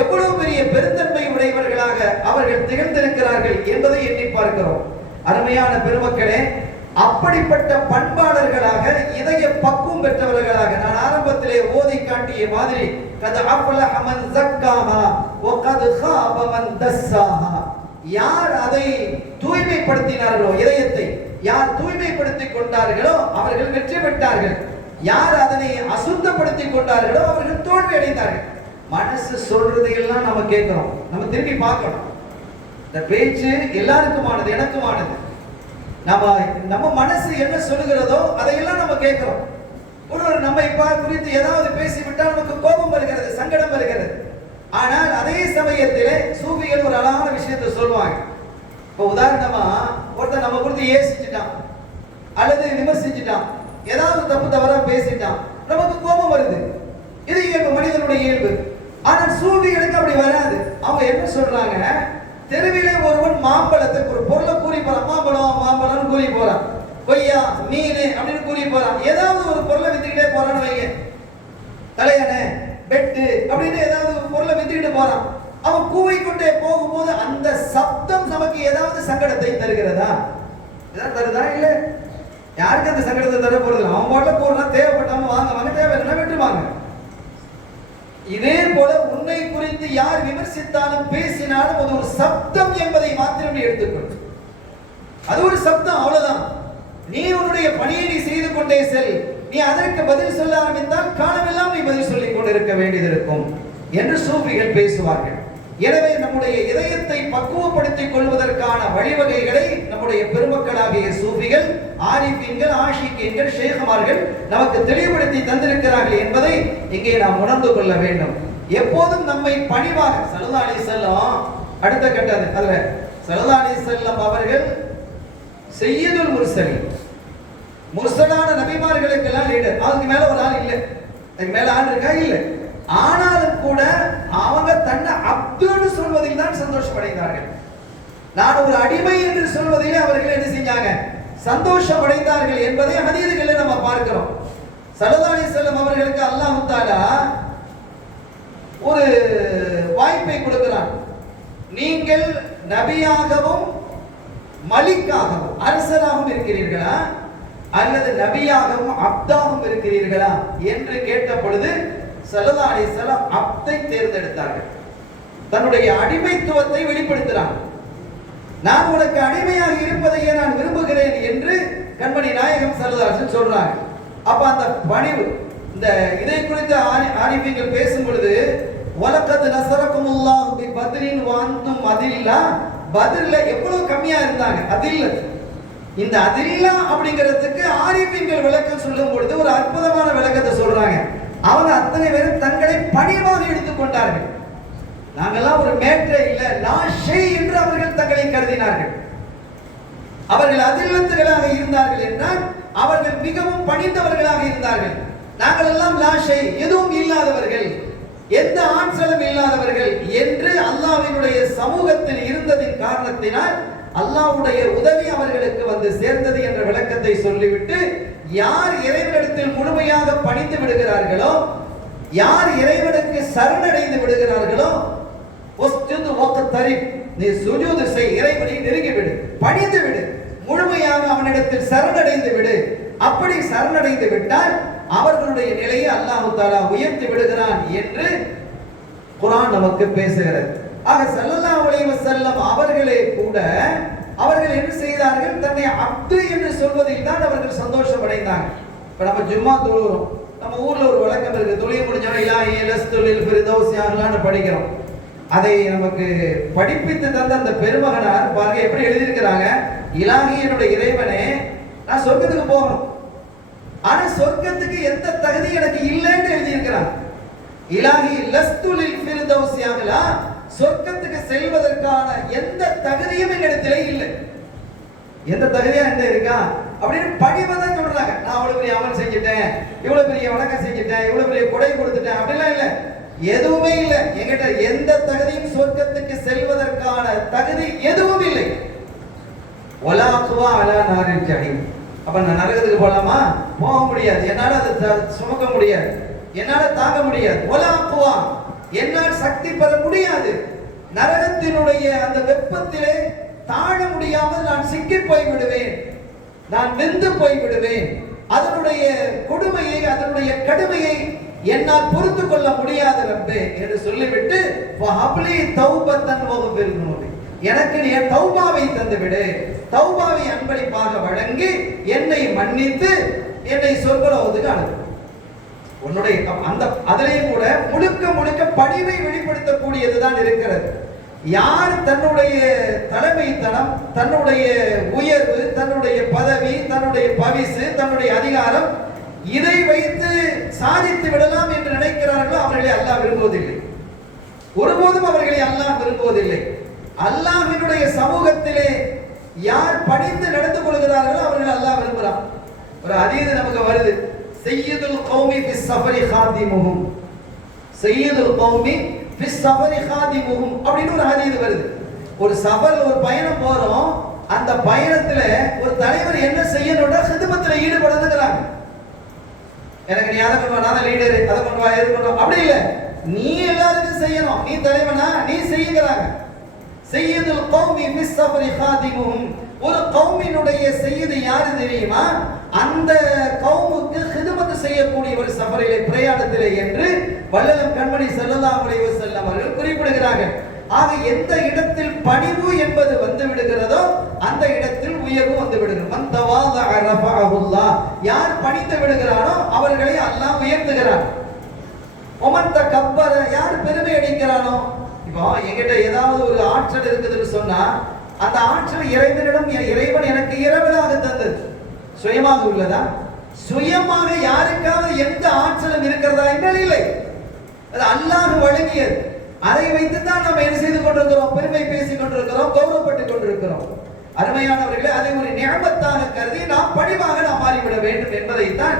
எவ்வளவு பெரிய பெருந்தன்மை உடையவர்களாக அவர்கள் திகழ்ந்திருக்கிறார்கள் என்பதை எண்ணி பார்க்கிறோம். அருமையான பெருமக்களே, அப்படிப்பட்ட பண்பாளர்களாக, இதய பக்குவம் பெற்றவர்களாக, நான் ஆரம்பத்திலே ஓதி காட்டிய மாதிரி, கத் அஃப்லஹ மன் ஸக்காஹா வ கத் ஹாப மன் தஸ்ஸாஹா, யார் அதை தூய்மைப்படுத்தினார்களோ, இதயத்தை யார் தூய்மைப்படுத்திக் கொண்டார்களோ அவர்கள் வெற்றி பெற்றார்கள். யார் அதனை அசுத்தப்படுத்திக் கொண்டார்களோ அவர்கள் தோல்வி அடைந்தார்கள். மனசு சொல்றதையெல்லாம் நம்ம கேட்கிறோம், நம்ம திரும்பி பார்க்கணும். இந்த பேச்சு எல்லாருக்குமானது, எனக்குமானது. நம்ம மனசு என்ன சொல்லுகிறதோ அதையெல்லாம் நம்ம கேட்கிறோம். ஒருவர் நம்மை குறித்து ஏதாவது பேசிவிட்டால் நமக்கு கோபம் வருகிறது, சங்கடம் வருகிறது. ஆனால் அதே சமயத்திலே சூஃபிகள் ஒரு அழகான விஷயத்தை சொல்லுவாங்க. இப்போ உதாரணமா ஒருத்தர் நம்ம குறித்து ஏசிச்சுட்டான் அல்லது விமர்சிச்சுட்டான், ஏதாவது தப்பு தவறா பேசிட்டான், நமக்கு கோபம் வருது. இது இயல்பு, மனிதனுடைய இயல்பு. ஆனால் சூஃபிகளுக்கு அப்படி வராது. அவங்க என்ன சொல்றாங்க, தெருவிலே ஒருவன் மாம்பழத்தை ஒரு பொருளை கூறி போறான், மாம்பழம் மாம்பழம்னு கூறி போறான், கொய்யா மீன் அப்படின்னு கூறி போறான், ஏதாவது ஒரு பொருளை வித்துக்கிட்டே போறான்னு வைங்க, தலையணை பெட்டு அப்படின்னு ஏதாவது ஒரு பொருளை வித்துக்கிட்டு போறான். அவன் கூவிக்கொண்டே போகும்போது அந்த சப்தம் நமக்கு ஏதாவது சங்கடத்தை தருகிறதா? ஏதாவது தருதா? இல்ல. யாருக்கு அந்த சங்கடத்தை தர போறது? அவன் பாட்டுல போறான், தேவைப்பட்டாம வாங்க, தேவையில்லைன்னா விட்டுருவாங்க. இதே போல உன்னை குறித்து யார் விமர்சித்தாலும் பேசினாலும் அது ஒரு சப்தம் என்பதை மாத்திரம் எடுத்துக்கொள். அது ஒரு சப்தம், அவ்வளவுதான். நீ உன்னுடைய பணியை நீ செய்து கொண்டே செல். நீ அதற்கு பதில் சொல்ல ஆரம்பித்தால் காலமெல்லாம் நீ பதில் சொல்லிக் கொண்டிருக்க வேண்டியது இருக்கும் என்று சூஃபிகள் பேசுவார்கள். எனவே நம்முடைய இதயத்தை பக்குவப்படுத்திக் கொள்வதற்கான வழிவகைகளை நம்முடைய பெருமக்களாகிய சூஃபிகள், ஆரிஃபீன்கள், ஆஷிகீன்கள், ஷேகுமார்கள் நமக்கு தெளிவுபடுத்தி தந்திருக்கிறார்கள் என்பதை இங்கே நாம் உணர்ந்து கொள்ள வேண்டும். எப்போதும் நம்மை பணிவாக ஸல்லல்லாஹு அலைஹி வஸல்லம் அடுத்த கட்டது அதுல ஸல்லல்லாஹு அலைஹி வஸல்லம் அவர்கள் சையதுல் முர்சலீன், முர்சலான நபிமார்களுக்கெல்லாம் லீடர். அதுக்கு மேல ஒரு ஆள் இல்லை, அதுக்கு மேல ஆள் இருக்கா? இல்லை. ஆனாலும் கூட அவங்க தன்னை அப்துன்னு சொல்வதில் தான் சந்தோஷமடைந்தார்கள். நான் ஒரு அடிமை என்று சொல்வதிலே அவர்கள் என்ன செஞ்சாங்க? சந்தோஷமடைந்தார்கள் என்பதை ஹதீஸ்களில் நம்ம பார்க்கிறோம். ஸல்லல்லாஹு அலைஹி வஸல்லம் அவர்களுக்கு அல்லாஹ் தஆலா ஒரு வாய்ப்பை கொடுக்கிறான். நீங்கள் நபியாகவும் மலிக்காகவும் அரசராகவும் இருக்கிறீர்களா அல்லது நபியாகவும் அப்தாகவும் இருக்கிறீர்களா என்று கேட்ட பொழுது ஸல்லல்லாஹு அலைஹி வஸல்லம் அப்தை தேர்ந்தெடுத்தார்கள். தன்னுடைய அடிமைத்துவத்தை வெளிப்படுத்துகிறார். நான் உனக்கு அடிமையாக இருப்பதையே நான் விரும்புகிறேன் என்று கண்மணி நாயகம் ஸல்லல்லாஹு அலைஹி வஸல்லம் சொல்றாங்க. அப்ப அந்த பணிவு, இந்த இதை குறித்து ஆரிஃபீன்கள் பேசும் பொழுது வலக்கத் நஸரகுமுல்லாஹு பி பத்ரின் வ அன்தும் அதில்லா, பத்ர்ல எவ்வளவு கம்மியா இருந்தாங்க, அதில்ல. இந்த அதில்லா அப்படிங்கிறதுக்கு ஆரிஃபீன்கள் விளக்கம் சொல்லும் பொழுது ஒரு அற்புதமான விளக்கத்தை சொல்றாங்க. அவங்க அத்தனை பேரும் தங்களை பணிவாக எடுத்துக்கொண்டார்கள். நாங்கெல்லாம் ஒரு மேற்றை இல்ல, லாஷை என்று அவர்கள் தங்களை கருதினார்கள். அவர்கள் அதில்லத்துகளாக இருந்தார்கள் என்றால் அவர்கள் மிகவும் பணிந்தவர்களாக இருந்தார்கள். நாங்கள் எல்லாம் லாஷை, எதுவும் இல்லாதவர்கள், எந்த ஆற்றலும் இல்லாதவர்கள் என்று அல்லாஹ்வினுடைய சமூகத்தில் இருந்ததின் காரணத்தினால் அல்லாஹ்வுடைய உதவி அவர்களுக்கு வந்து சேர்ந்தது என்ற விளக்கத்தை சொல்லிவிட்டு, யார் இறைவனிடத்தில் முழுமையாக பணிந்து விடுகிறார்களோ, யார் இறைவனுக்கு சரணடைந்து விடுகிறார்களோ, உஸ்ஜுது வக்தரிப், நீ சுஜூது செய், இறைவனை நெருங்கி விடு, பணிந்து விடு, முழுமையாக அவனிடத்தில் சரணடைந்து விடு. அப்படி சரணடைந்து விட்டால் அவர்களுடைய நிலையை அல்லாஹ் தஆலா உயர்த்தி விடுகிறான் என்று குர்ஆன் நமக்கு பேசுகிறது. ஆக ஸல்லல்லாஹு அலைஹி வஸல்லம் அவர்களே கூட அவர்கள் என்ன செய்தார்கள்? தன்னை அப்து என்று சொல்வதில் தான் அவர்கள் சந்தோஷம் அடைந்தாங்க. இப்ப நம்ம ஜும்மா தொழுகிறோம், நம்ம ஊர்ல ஒரு வழக்கம் இருக்கு, தொழுகை முடிஞ்சவன் இலாஹி லஸ்துலில் ஃபிர்தௌஸ் யாஹ்லான்னு படிக்கிறோம். அதை நமக்கு படிப்பித்து தந்த அந்த பெருமகனார் பாருங்க எப்படி எழுதியிருக்கிறாங்க, இலாஹி என்னுடைய இறைவனே, நான் சொர்க்கத்துக்கு போகணும், ஆனா சொர்க்கத்துக்கு எந்த தகுதி எனக்கு இல்லைன்னு எழுதியிருக்கிறாங்க. இலாஹி லஸ்துலில் ஃபிர்தௌஸ் யாஹ்லா, சொர்க்கத்துக்கு செல்வதற்கான எந்த தகுதியும் என்னிடத்திலே இல்லை. எந்த தகுதியா என்ன இருக்கா அப்படின்னு பணிவதான் சொல்றாங்க. நான் அவ்வளவு பெரிய அமல் செஞ்சுட்டேன், இவ்வளவு பெரிய வணக்கம் செஞ்சுட்டேன், இவ்வளவு பெரிய கொடை கொடுத்துட்டேன் அப்படிலாம் இல்லை, எதுவுமே இல்லை. என்கிட்ட எந்த தகுதியும் சொர்க்கத்துக்கு செல்வதற்கான தகுதி எதுவும் இல்லை. ஒலாக்குவா அலா நாரில் ஜஹீம். அப்ப நான் நரகத்துக்கு போலாமா? போக முடியாது, என்னால அதை சுமக்க முடியாது, என்னால தாங்க முடியாது. ஒலாக்குவா, என்னால் சக்தி பெற முடியாது. நரகத்தினுடைய அந்த வெப்பத்திலே தாழ முடியாமல் நான் சிக்கி போய் விடுவேன், நான் வெந்து போய் விடுவேன். அதனுடைய கொடுமையை, அதனுடைய கடுமையை என்னால் பொறுத்து கொள்ள முடியாத ரப்பே என்று சொல்லிவிட்டு ஃபஹப்லி தௌபத்தன் வஃபிர் ذنوبி, எனக்கு நீ தௌபாவை தந்து விடு, தௌபாவை அன்பளிப்பாக வழங்கி என்னை மன்னித்து என்னை சொர்க்கலோகத்துக்கு அனுப்பு. உன்னுடைய அந்த அதிலேயும் கூட முழுக்க முழுக்க பணிவை வெளிப்படுத்தக்கூடியதுதான் இருக்கிறது. யார் தன்னுடைய தலைமைத்தனம், தன்னுடைய உயர்வு, தன்னுடைய பதவி, தன்னுடைய பவிசு, தன்னுடைய அதிகாரம் இதை வைத்து சாதித்து விடலாம் என்று நினைக்கிறார்களோ அவர்களை அல்லாஹ் விரும்புவதில்லை. ஒருபோதும் அவர்களை அல்லாஹ் விரும்புவதில்லை. அல்லாஹ்வினுடைய சமூகத்திலே யார் பணிந்து நடந்து கொள்கிறார்களோ அவர்கள் அல்லாஹ் விரும்புகிறான். ஒரு ஹதீஸ் நமக்கு வருது, சய்யிதுல் கௌமி ஃபிஸ் ஸஃபரி காதிமுஹும், சய்யிதுல் கௌமி ஃபிஸ் ஸஃபரி காதிமுஹும் அப்படின்னு ஒரு ஹதீஸ் வருது. ஒரு சஃபர்ல ஒரு பயணம் போறோம், அந்த பயணத்துல ஒரு தலைவர் என்ன செய்யணும்னா ஹிதமத்துல ஈடுபடணுங்கிறாங்க. எனக்கு நீ அதை கொண்டு வா, நான் லீடர், அதை கொண்டு வா, எது கொண்டு வா, அப்படி இல்லை, நீ எல்லாருக்கும் செய்யணும், நீ தலைவனா, நீ செய்யுங்கிறாங்க. சய்யிதுல் கௌமி ஃபிஸ் ஸஃபரி காதிமுஹும், ஒரு கௌமினுடைய சய்யிது யாரு தெரியுமா? அந்த கௌமுக்கு ஹிதமத் செய்யக்கூடிய ஒரு சஃபரிலே, பிரயாணத்திலே என்று வல்லலம் கண்மணி ஸல்லல்லாஹு அலைஹி வஸல்லம் அவர்கள் குறிப்பிடுகிறார்கள். ஆக எந்த இடத்தில் பணிவு என்பது வந்து விடுகிறதோ அந்த இடத்தில் உயர்வு வந்து விடுகிறது. மன் தவாதஅ ரஃபஅஹுல்லாஹ், யார் பணிந்து விடுகிறானோ அவர்களை அல்லாஹ் உயர்த்துகிறான். ஒமன் தகப்பர, யார் பெருமை அடிக்கிறானோ, இப்போ என்கிட்ட ஏதாவது ஒரு ஆற்றல் இருக்குதுன்னு சொன்னா அந்த ஆற்றல் இறைவனிடம், இறைவன் எனக்கு இரவலாக தந்தது, சுயமாக உள்ளதா? சுயமாக யாருக்காவது எந்த ஆற்றலும் இருக்கிறதா என்றால் இல்லை, அது அல்லாஹ் வழங்கியது. அதை வைத்து தான் நாம் என்ன செய்து கொண்டிருக்கிறோம்? பெருமை பேசிக் கொண்டிருக்கிறோம், கௌரவப்பட்டுக் கொண்டிருக்கிறோம். அருமையானவர்களே, அதை ஒரு நியமத்தாக கருதி நாம் பணிவாக நாம் மாறிவிட வேண்டும் என்பதைத்தான்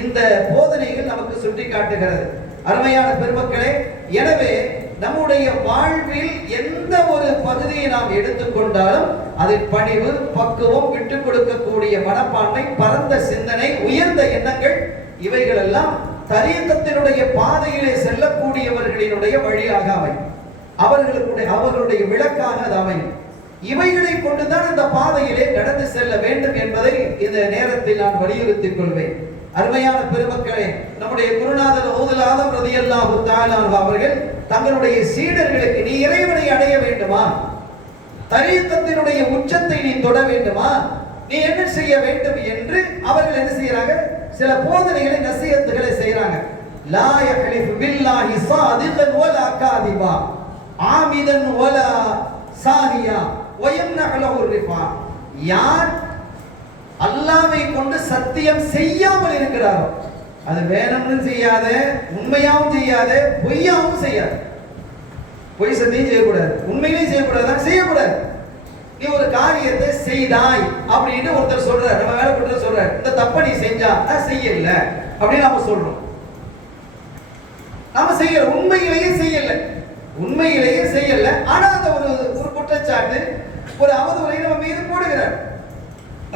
இந்த போதனைகள் நமக்கு சுட்டி காட்டுகிறது. அருமையான பெருமக்களே, எனவே நம்முடைய வாழ்வில் எந்த ஒரு பகுதியை நாம் எடுத்துக்கொண்டாலும் அதில் பணிவு, பக்குவம், விட்டுக் கொடுக்கக்கூடிய மனப்பான்மை, பரந்த சிந்தனை, உயர்ந்த எண்ணங்கள், இவைகள் எல்லாம் தரீகத்தினுடைய பாதையிலே செல்லக்கூடியவர்களினுடைய வழியாக அமையும். அவர்களுடைய விளக்காக அது அமையும். இவைகளை கொண்டுதான் அந்த பாதையிலே நடந்து செல்ல வேண்டும் என்பதை இந்த நேரத்தில் நான் வலியுறுத்திக் கொள்வேன். அருமையான பெருமக்களே, நம்முடைய குருநாதர் ஹுதுல் ஆதம் ரலியல்லாஹு தஆலா அவர்கள் தங்களுடைய சீடர்களுக்கு, நீ இறைவனை அடைய வேண்டுமா, தரீகத்தினுடைய உச்சத்தை நீ தொட வேண்டுமா, நீ என்ன செய்ய வேண்டும் என்று அவர்கள் என்ன செய்யறாங்க? சில போதனைகளை, நசிஹத்துகளை செய்யறாங்க. லா யஹ்லிஃபு பில்லாஹி ஸாதிகன் வலா காதிபா ஆமிதன் வலா சாஹியா வயம்னஹு லஹு ரிஃபா, யார் அல்லாஹ்வை கொண்டு சத்தியம் செய்யாமல் இருக்கிறாரோ, அது வேணும்னு செய்யாத, உண்மையாவும் செய்யாத, பொய்யாவும் செய்யாத. பொய் சத்தியம் செய்யக்கூடாது, உண்மையிலேயே செய்யக்கூடாது, செய்யக்கூடாது. நீ ஒரு காரியத்தை செய்தாய் அப்படின்னு ஒருத்தர் சொல்றார், நம்ம வேலை பண்ற சொல்றார், இந்த தப்ப நீ செஞ்சா, நான் செய்யல அப்படின்னு நாம சொல்றோம். நாம செய்யல, உண்மையிலேயே செய்யல, உண்மையிலேயே செய்யல. ஆனா அந்த ஒரு குற்றச்சாட்டு, ஒரு அவதூறை நம்ம மீது போடுகிறார்.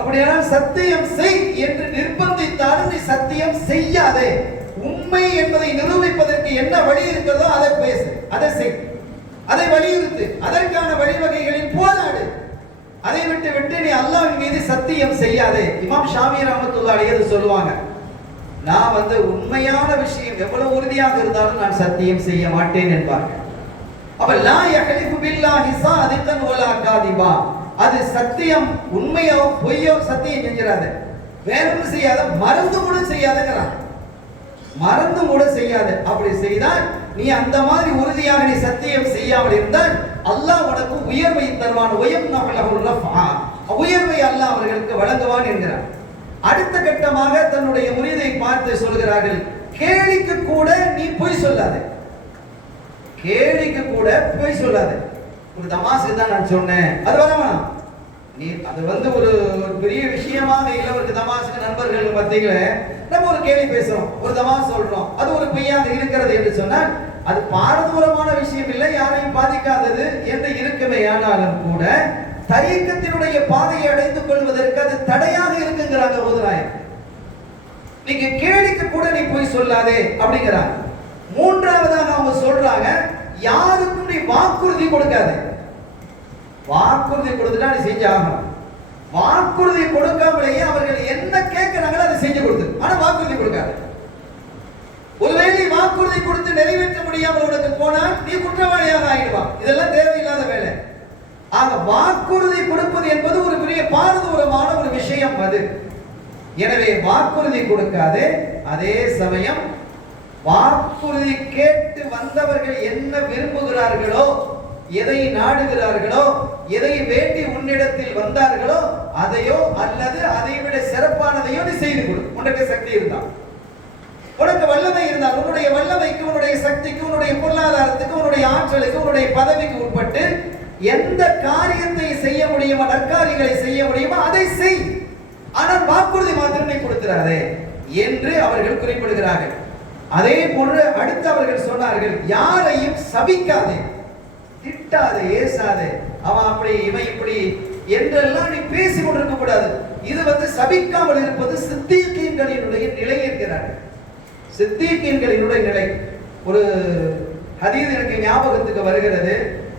அப்படியானால் சத்தியம் செய் என்று நிர்பந்தித்தாலும் நீ சத்தியம் செய்யாதே. உண்மை என்பதை நிரூபிப்பதற்கு என்ன வழி இருக்கிறதோ அதை பேசு, அதை செய், அதை வலியுறுத்து, அதற்கான வழிவகைகளில் போராடு. அதை விட்டு நீ அல்லாஹ்வின் மீது சத்தியம் செய்யாதே. இமாம் ஷாஃபி ரஹ்மத்துல்லாஹி அலைஹி சொல்லுவாங்க, நான் உண்மையான விஷயம் எவ்வளவு உறுதியாக இருந்தாலும் நான் சத்தியம் செய்ய மாட்டேன் என்பார்கள். அப்ப லா யஹ்லிஃபு பில்லாஹி ஸாதிகன் வலா காதிபா, அது சத்தியம், உண்மையோ பொய்யோ சத்தியம் செஞ்சிராத, வேணும்னு செய்யாத, மறந்து கூட செய்யாதங்கிறான், மறந்து கூட செய்யாத. அப்படி செய்தால் நீ அந்த மாதிரி உறுதியாக நீ சத்தியம் செய்யாமல் இருந்தால் அல்லாஹ் உனக்கு உயர்வை தருவான். உயர்வை அல்லாஹ் அவர்களுக்கு வழங்குவான் என்கிறார். அடுத்த கட்டமாக தன்னுடைய முரீதை பார்த்து சொல்கிறார்கள், கேலிக்கு கூட நீ பொய் சொல்லாத, கேலிக்கு கூட பொய் சொல்லாத. ஒரு தமாஷுக்கு தான் நான் சொன்னேன், அது வரமா நீ அது ஒரு பெரிய விஷயமாக இல்லை. ஒரு தமாஷுக்கு நண்பர்கள் மத்தியில நம்ம ஒரு கேலி பேசுறோம், ஒரு தமாஷ் சொல்றோம், அது ஒரு பொய்யாக இருக்கிறது என்று சொன்னால் அது பாரதூரமான விஷயம் இல்லை, யாரையும் பாதிக்காதது என்று இருக்குமே. ஆனாலும் கூட தரீகத்தினுடைய பாதையை அடைந்து கொள்வதற்கு அது தடையாக இருக்குங்கிறாங்க ஓதுநாயகம். நீங்க கேலிக்கு கூட நீ போய் சொல்லாதே அப்படிங்கிறாங்க. மூன்றாவதாக அவங்க சொல்றாங்க, யாருக்கும் நீ வாக்குறுதி கொடுக்காதே. வாக்குறுதி கொடுத்துட்டா நீ செஞ்சு ஆகணும். வாக்குறுதி கொடுக்காமலேயே அவர்கள் என்ன கேட்கிறாங்களோ அதை செஞ்சு கொடுத்து, ஆனா வாக்குறுதி கொடுக்காது. ஒருவேளை வாக்குறுதி கொடுத்து நிறைவேற்ற முடியாமல் உனக்கு போனால் நீ குற்றவாளியாக ஆயிடுவான். இதெல்லாம் தேவையில்லாத வேலை. ஆக வாக்குறுதி கொடுப்பது என்பது ஒரு பெரிய பாரதூரமான ஒரு விஷயம் அது. எனவே வாக்குறுதி கொடுக்காதே. அதே சமயம் வாக்குறுதி கேட்டு வந்தவர்கள் என்ன விரும்புகிறார்களோ எதை நாடுகிறார்களோ, எதை வேண்டி உன்னிடத்தில் வந்தார்களோ அதையோ அல்லது அதை விட சிறப்பானதையோ நீ செய்து கொடு. உனக்கு சக்தி இருந்தால், உனக்கு வல்லமை இருந்தால், உன்னுடைய வல்லமைக்கு, உன்னுடைய சக்திக்கு, உன்னுடைய பொருளாதாரத்துக்கு, உன்னுடைய ஆற்றலுக்கு, உன்னுடைய பதவிக்கு உட்பட்டு எந்த காரியத்தை செய்ய முடியுமோ, நற்காரியங்களை செய்ய முடியுமோ அதை செய். ஆனால் வாக்குறுதி மாத்திரம் நீ கொடுக்கிறாரே என்று அவர்கள் குறிப்பிடுகிறார்கள். அதே போன்று அடுத்து அவர்கள் சொன்னார்கள், யாரையும் சபிக்காதே, திட்டாதே, ஏசாதே, அவன் அப்படி இவன் இப்படி என்றெல்லாம் நீ பேசிக் கொண்டிருக்க கூடாது. இது சபிக்காமல் இருப்பது சித்தீகீன்களினுடைய நிலை என்கிறார்கள். சித்தீகீன்களினுடைய நிலை. ஒரு ஹதீஸ் எனக்கு ஞாபகத்துக்கு வருகிறது.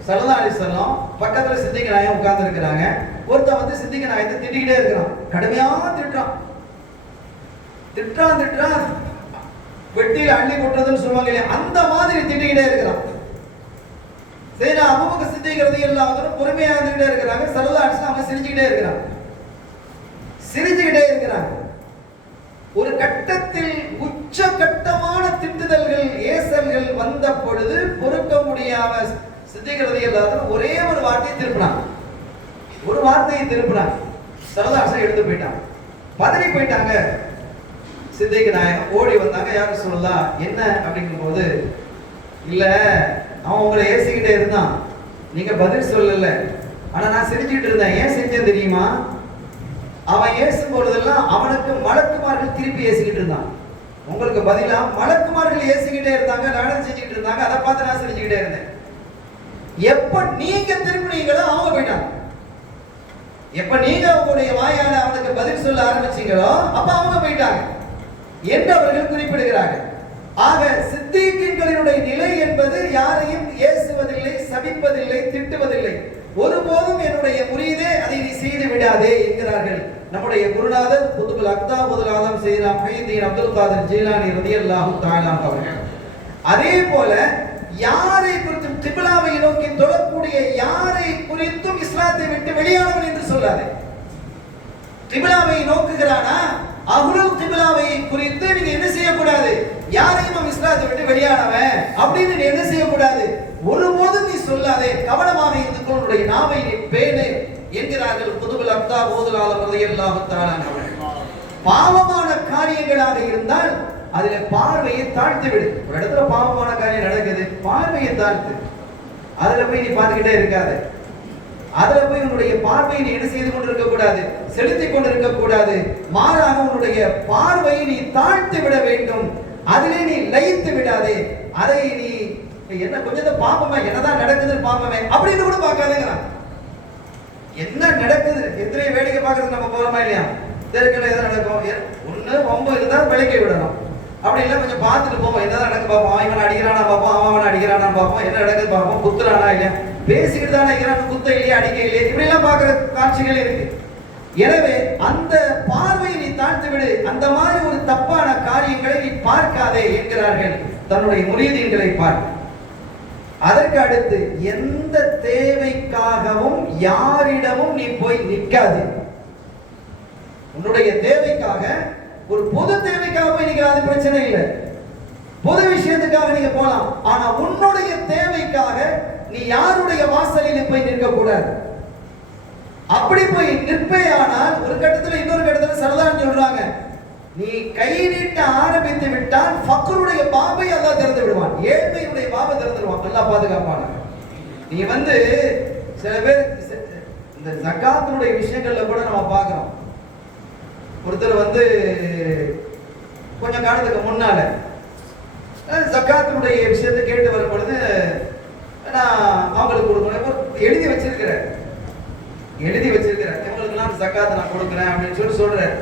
ஸல்லல்லாஹு அலைஹி வஸல்லம் பக்கத்துல சித்திக நாயகம் உட்கார்ந்து இருக்கிறாங்க. ஒருத்தன் சித்திக நாயகத்தை திட்டிக்கிட்டே இருக்கிறான், கடுமையா திட்டுறான். வெட்டியில அள்ளி கொட்டுறதுன்னு சொல்லுவாங்க இல்லையா, அந்த மாதிரி திட்டிக்கிட்டே இருக்கிறான். சரி, அபூபக்கர் சித்திக் ரலியல்லாஹு பொறுமையா இருந்துகிட்டே இருக்கிறாங்க. ஸல்லல்லாஹு அலைஹி வஸல்லம் சிரிச்சுக்கிட்டே இருக்கிறாங்க. ஒரு கட்டத்தில் உச்சகட்டமான திட்டுதல்கள், ஏசல்கள் வந்த பொழுது பொறுக்க முடியாம சித்திக் ரலியல்லாஹு ஒரே ஒரு வார்த்தையை திருப்பினான். ஸல்லல்லாஹு அலைஹி வஸல்லம் எடுத்து போயிட்டான். பதறி போயிட்டாங்க. சித்திக் நாயகம் ஓடி வந்தாங்க. யாரும் சொல்லலாம் என்ன அப்படிங்கும் போது, இல்ல அவன் உங்களை ஏசிக்கிட்டே இருந்தான், நீங்க பதில் சொல்லல, ஆனா நான் சிரிச்சுட்டு இருந்தேன். ஏன் செஞ்சேன் தெரியுமா? அவன் ஏசும் பொழுதெல்லாம் அவனுக்கு மலக்குமார்கள் திருப்பி ஏசிக்கிட்டு இருந்தான். உங்களுக்கு பதிலா மலக்குமார்கள் ஏசிக்கிட்டே இருந்தாங்க, நானும் செஞ்சுக்கிட்டு இருந்தாங்க. அதை பார்த்து நான் சிரிச்சுக்கிட்டே இருந்தேன். எப்ப நீங்க திரும்பினீங்களோ அவங்க போயிட்டாங்க. எப்ப நீங்க உங்களுடைய வாயால அவனுக்கு பதில் சொல்ல ஆரம்பிச்சீங்களோ அப்ப அவங்க போயிட்டாங்க என்று அவர்கள் குறிப்பிடுகிறார்கள். ஆக சித்தீகீன்களினுடைய நிலை என்பது யாரையும் ஏசுவதில்லை, சபிப்பதில்லை, திட்டுவதில்லை. ஒருபோதும் என்னுடைய முரீதே அதை நீ செய்து விடாதே என்கிறார்கள் நம்முடைய குருநாதர் குதுபுல் அக்தாபுல் ஆலம் சையதுனா முஹியுத்தீன் அப்துல் காதர் ஜீலானி ரலியல்லாஹு தஆலா அவர்கள். அதே போல யாரை குறித்தும் கிப்லாவை நோக்கி தொழக்கூடிய யாரை குறித்தும் இஸ்லாத்தை விட்டு வெளியானவன் என்று சொல்லாதே. கிப்லாவை நோக்குகிறானா, அஹ்லுல் கிப்லாவை குறித்து நீங்க என்ன செய்யக்கூடாது, யாரையும் இஸ்லாத்தை விட்டு வெளியானவன் அப்படின்னு நீ என்ன செய்யக்கூடாது, ஒருபோதும் நீ சொல்லாதே. கவனமாக இருந்து உன்னுடைய நாவை நீ பேணு என்கிறார்கள் குதுபுல் அக்தாபுல் ஆலம் ரலியல்லாஹு தஆலா அவர்கள். பாவமான காரியங்களாக இருந்தால் அதுல பார்வையை தாழ்த்து விடு. ஒரு இடத்துல பாவமான காரியம் நடக்குது, பார்வையை தாழ்த்து. அதுல போய் நீ பார்த்துக்கிட்டே இருக்காது. அதுல போய் உன்னுடைய பார்வையை நீ என்ன செய்து கொண்டிருக்க கூடாது, செலுத்திக் கொண்டிருக்க கூடாது. மாறாக உன்னுடைய பார்வையை நீ தாழ்த்து விட வேண்டும். அதிலே நீ லயித்து விடாதே. அதை நீ என்ன கொஞ்சத்தை பாப்பமே, என்னதான் நடக்குதுன்னு பாப்பமே அப்படின்னு கூட பார்க்காதேங்கிறான். என்ன நடக்குது, எத்தனை வேடிக்கை பார்க்கறது நம்ம போறோமா இல்லையா? தெருக்கல எதாவது நடக்கும், ஒண்ணு வம்பு இருந்தா விளக்கி விடணும். அப்படி இல்லை கொஞ்சம் பார்த்துட்டு போவோம், என்னதான் நடக்கு பார்ப்போம். அவன் அடிக்கிறானா பார்ப்போம், அவன் அடிக்கிறானா பார்ப்போம், என்ன நடக்குது பார்ப்போம், குத்துறானா இல்லையா, பேசிக்கிட்டு தானே இருக்கிறான், குத்த இல்லையா, அடிக்க இல்லையா, இப்படி எல்லாம் பார்க்கிற காட்சிகள் இருக்கு. எனவே அந்த பார்வையை நீ தாழ்த்து விடு. அந்த மாதிரி ஒரு தப்பான காரியங்களை நீ பார்க்காதே என்கிறார்கள் தன்னுடைய முரீதீன்களை பார்க்க. அதற்கு அடுத்து எந்த தேவைக்காகவும் யாரிடமும் நீ போய் நிற்காது. உன்னுடைய தேவைக்காக, ஒரு பொது தேவைக்காக போய் நிற்காது, பிரச்சனை இல்லை. பொது விஷயத்துக்காக நீங்க போலாம். ஆனா உன்னுடைய தேவைக்காக நீ யாருடைய வாசலில் போய் நிற்க கூடாது. அப்படி போய் நிற்பேயானால் ஒரு கட்டத்துல இன்னொரு கட்டத்துல சரதான் சொல்றாங்க, நீ கை நீட்ட ஆரம்பித்து விட்டால் ஃபக்ருடைய பாபை அல்லாஹ் திறந்து விடுவான், ஏழ்மையுடைய பாபை திறந்துடுவான், அல்லாஹ் பாதுகாப்பான. நீ சில பேர் இந்த ஜகாத்துடைய விஷயங்கள்ல கூட நம்ம பார்க்கிறோம். ஒருத்தர் கொஞ்சம் காலத்துக்கு முன்னால ஜகாத்துடைய விஷயத்தை கேட்டு வரும் பொழுது நான் அவங்களுக்கு கொடுக்கணும் எழுதி வச்சிருக்கிறேன், இவங்களுக்கெல்லாம் ஜகாத்தை நான் கொடுக்குறேன் அப்படின்னு சொல்றேன்.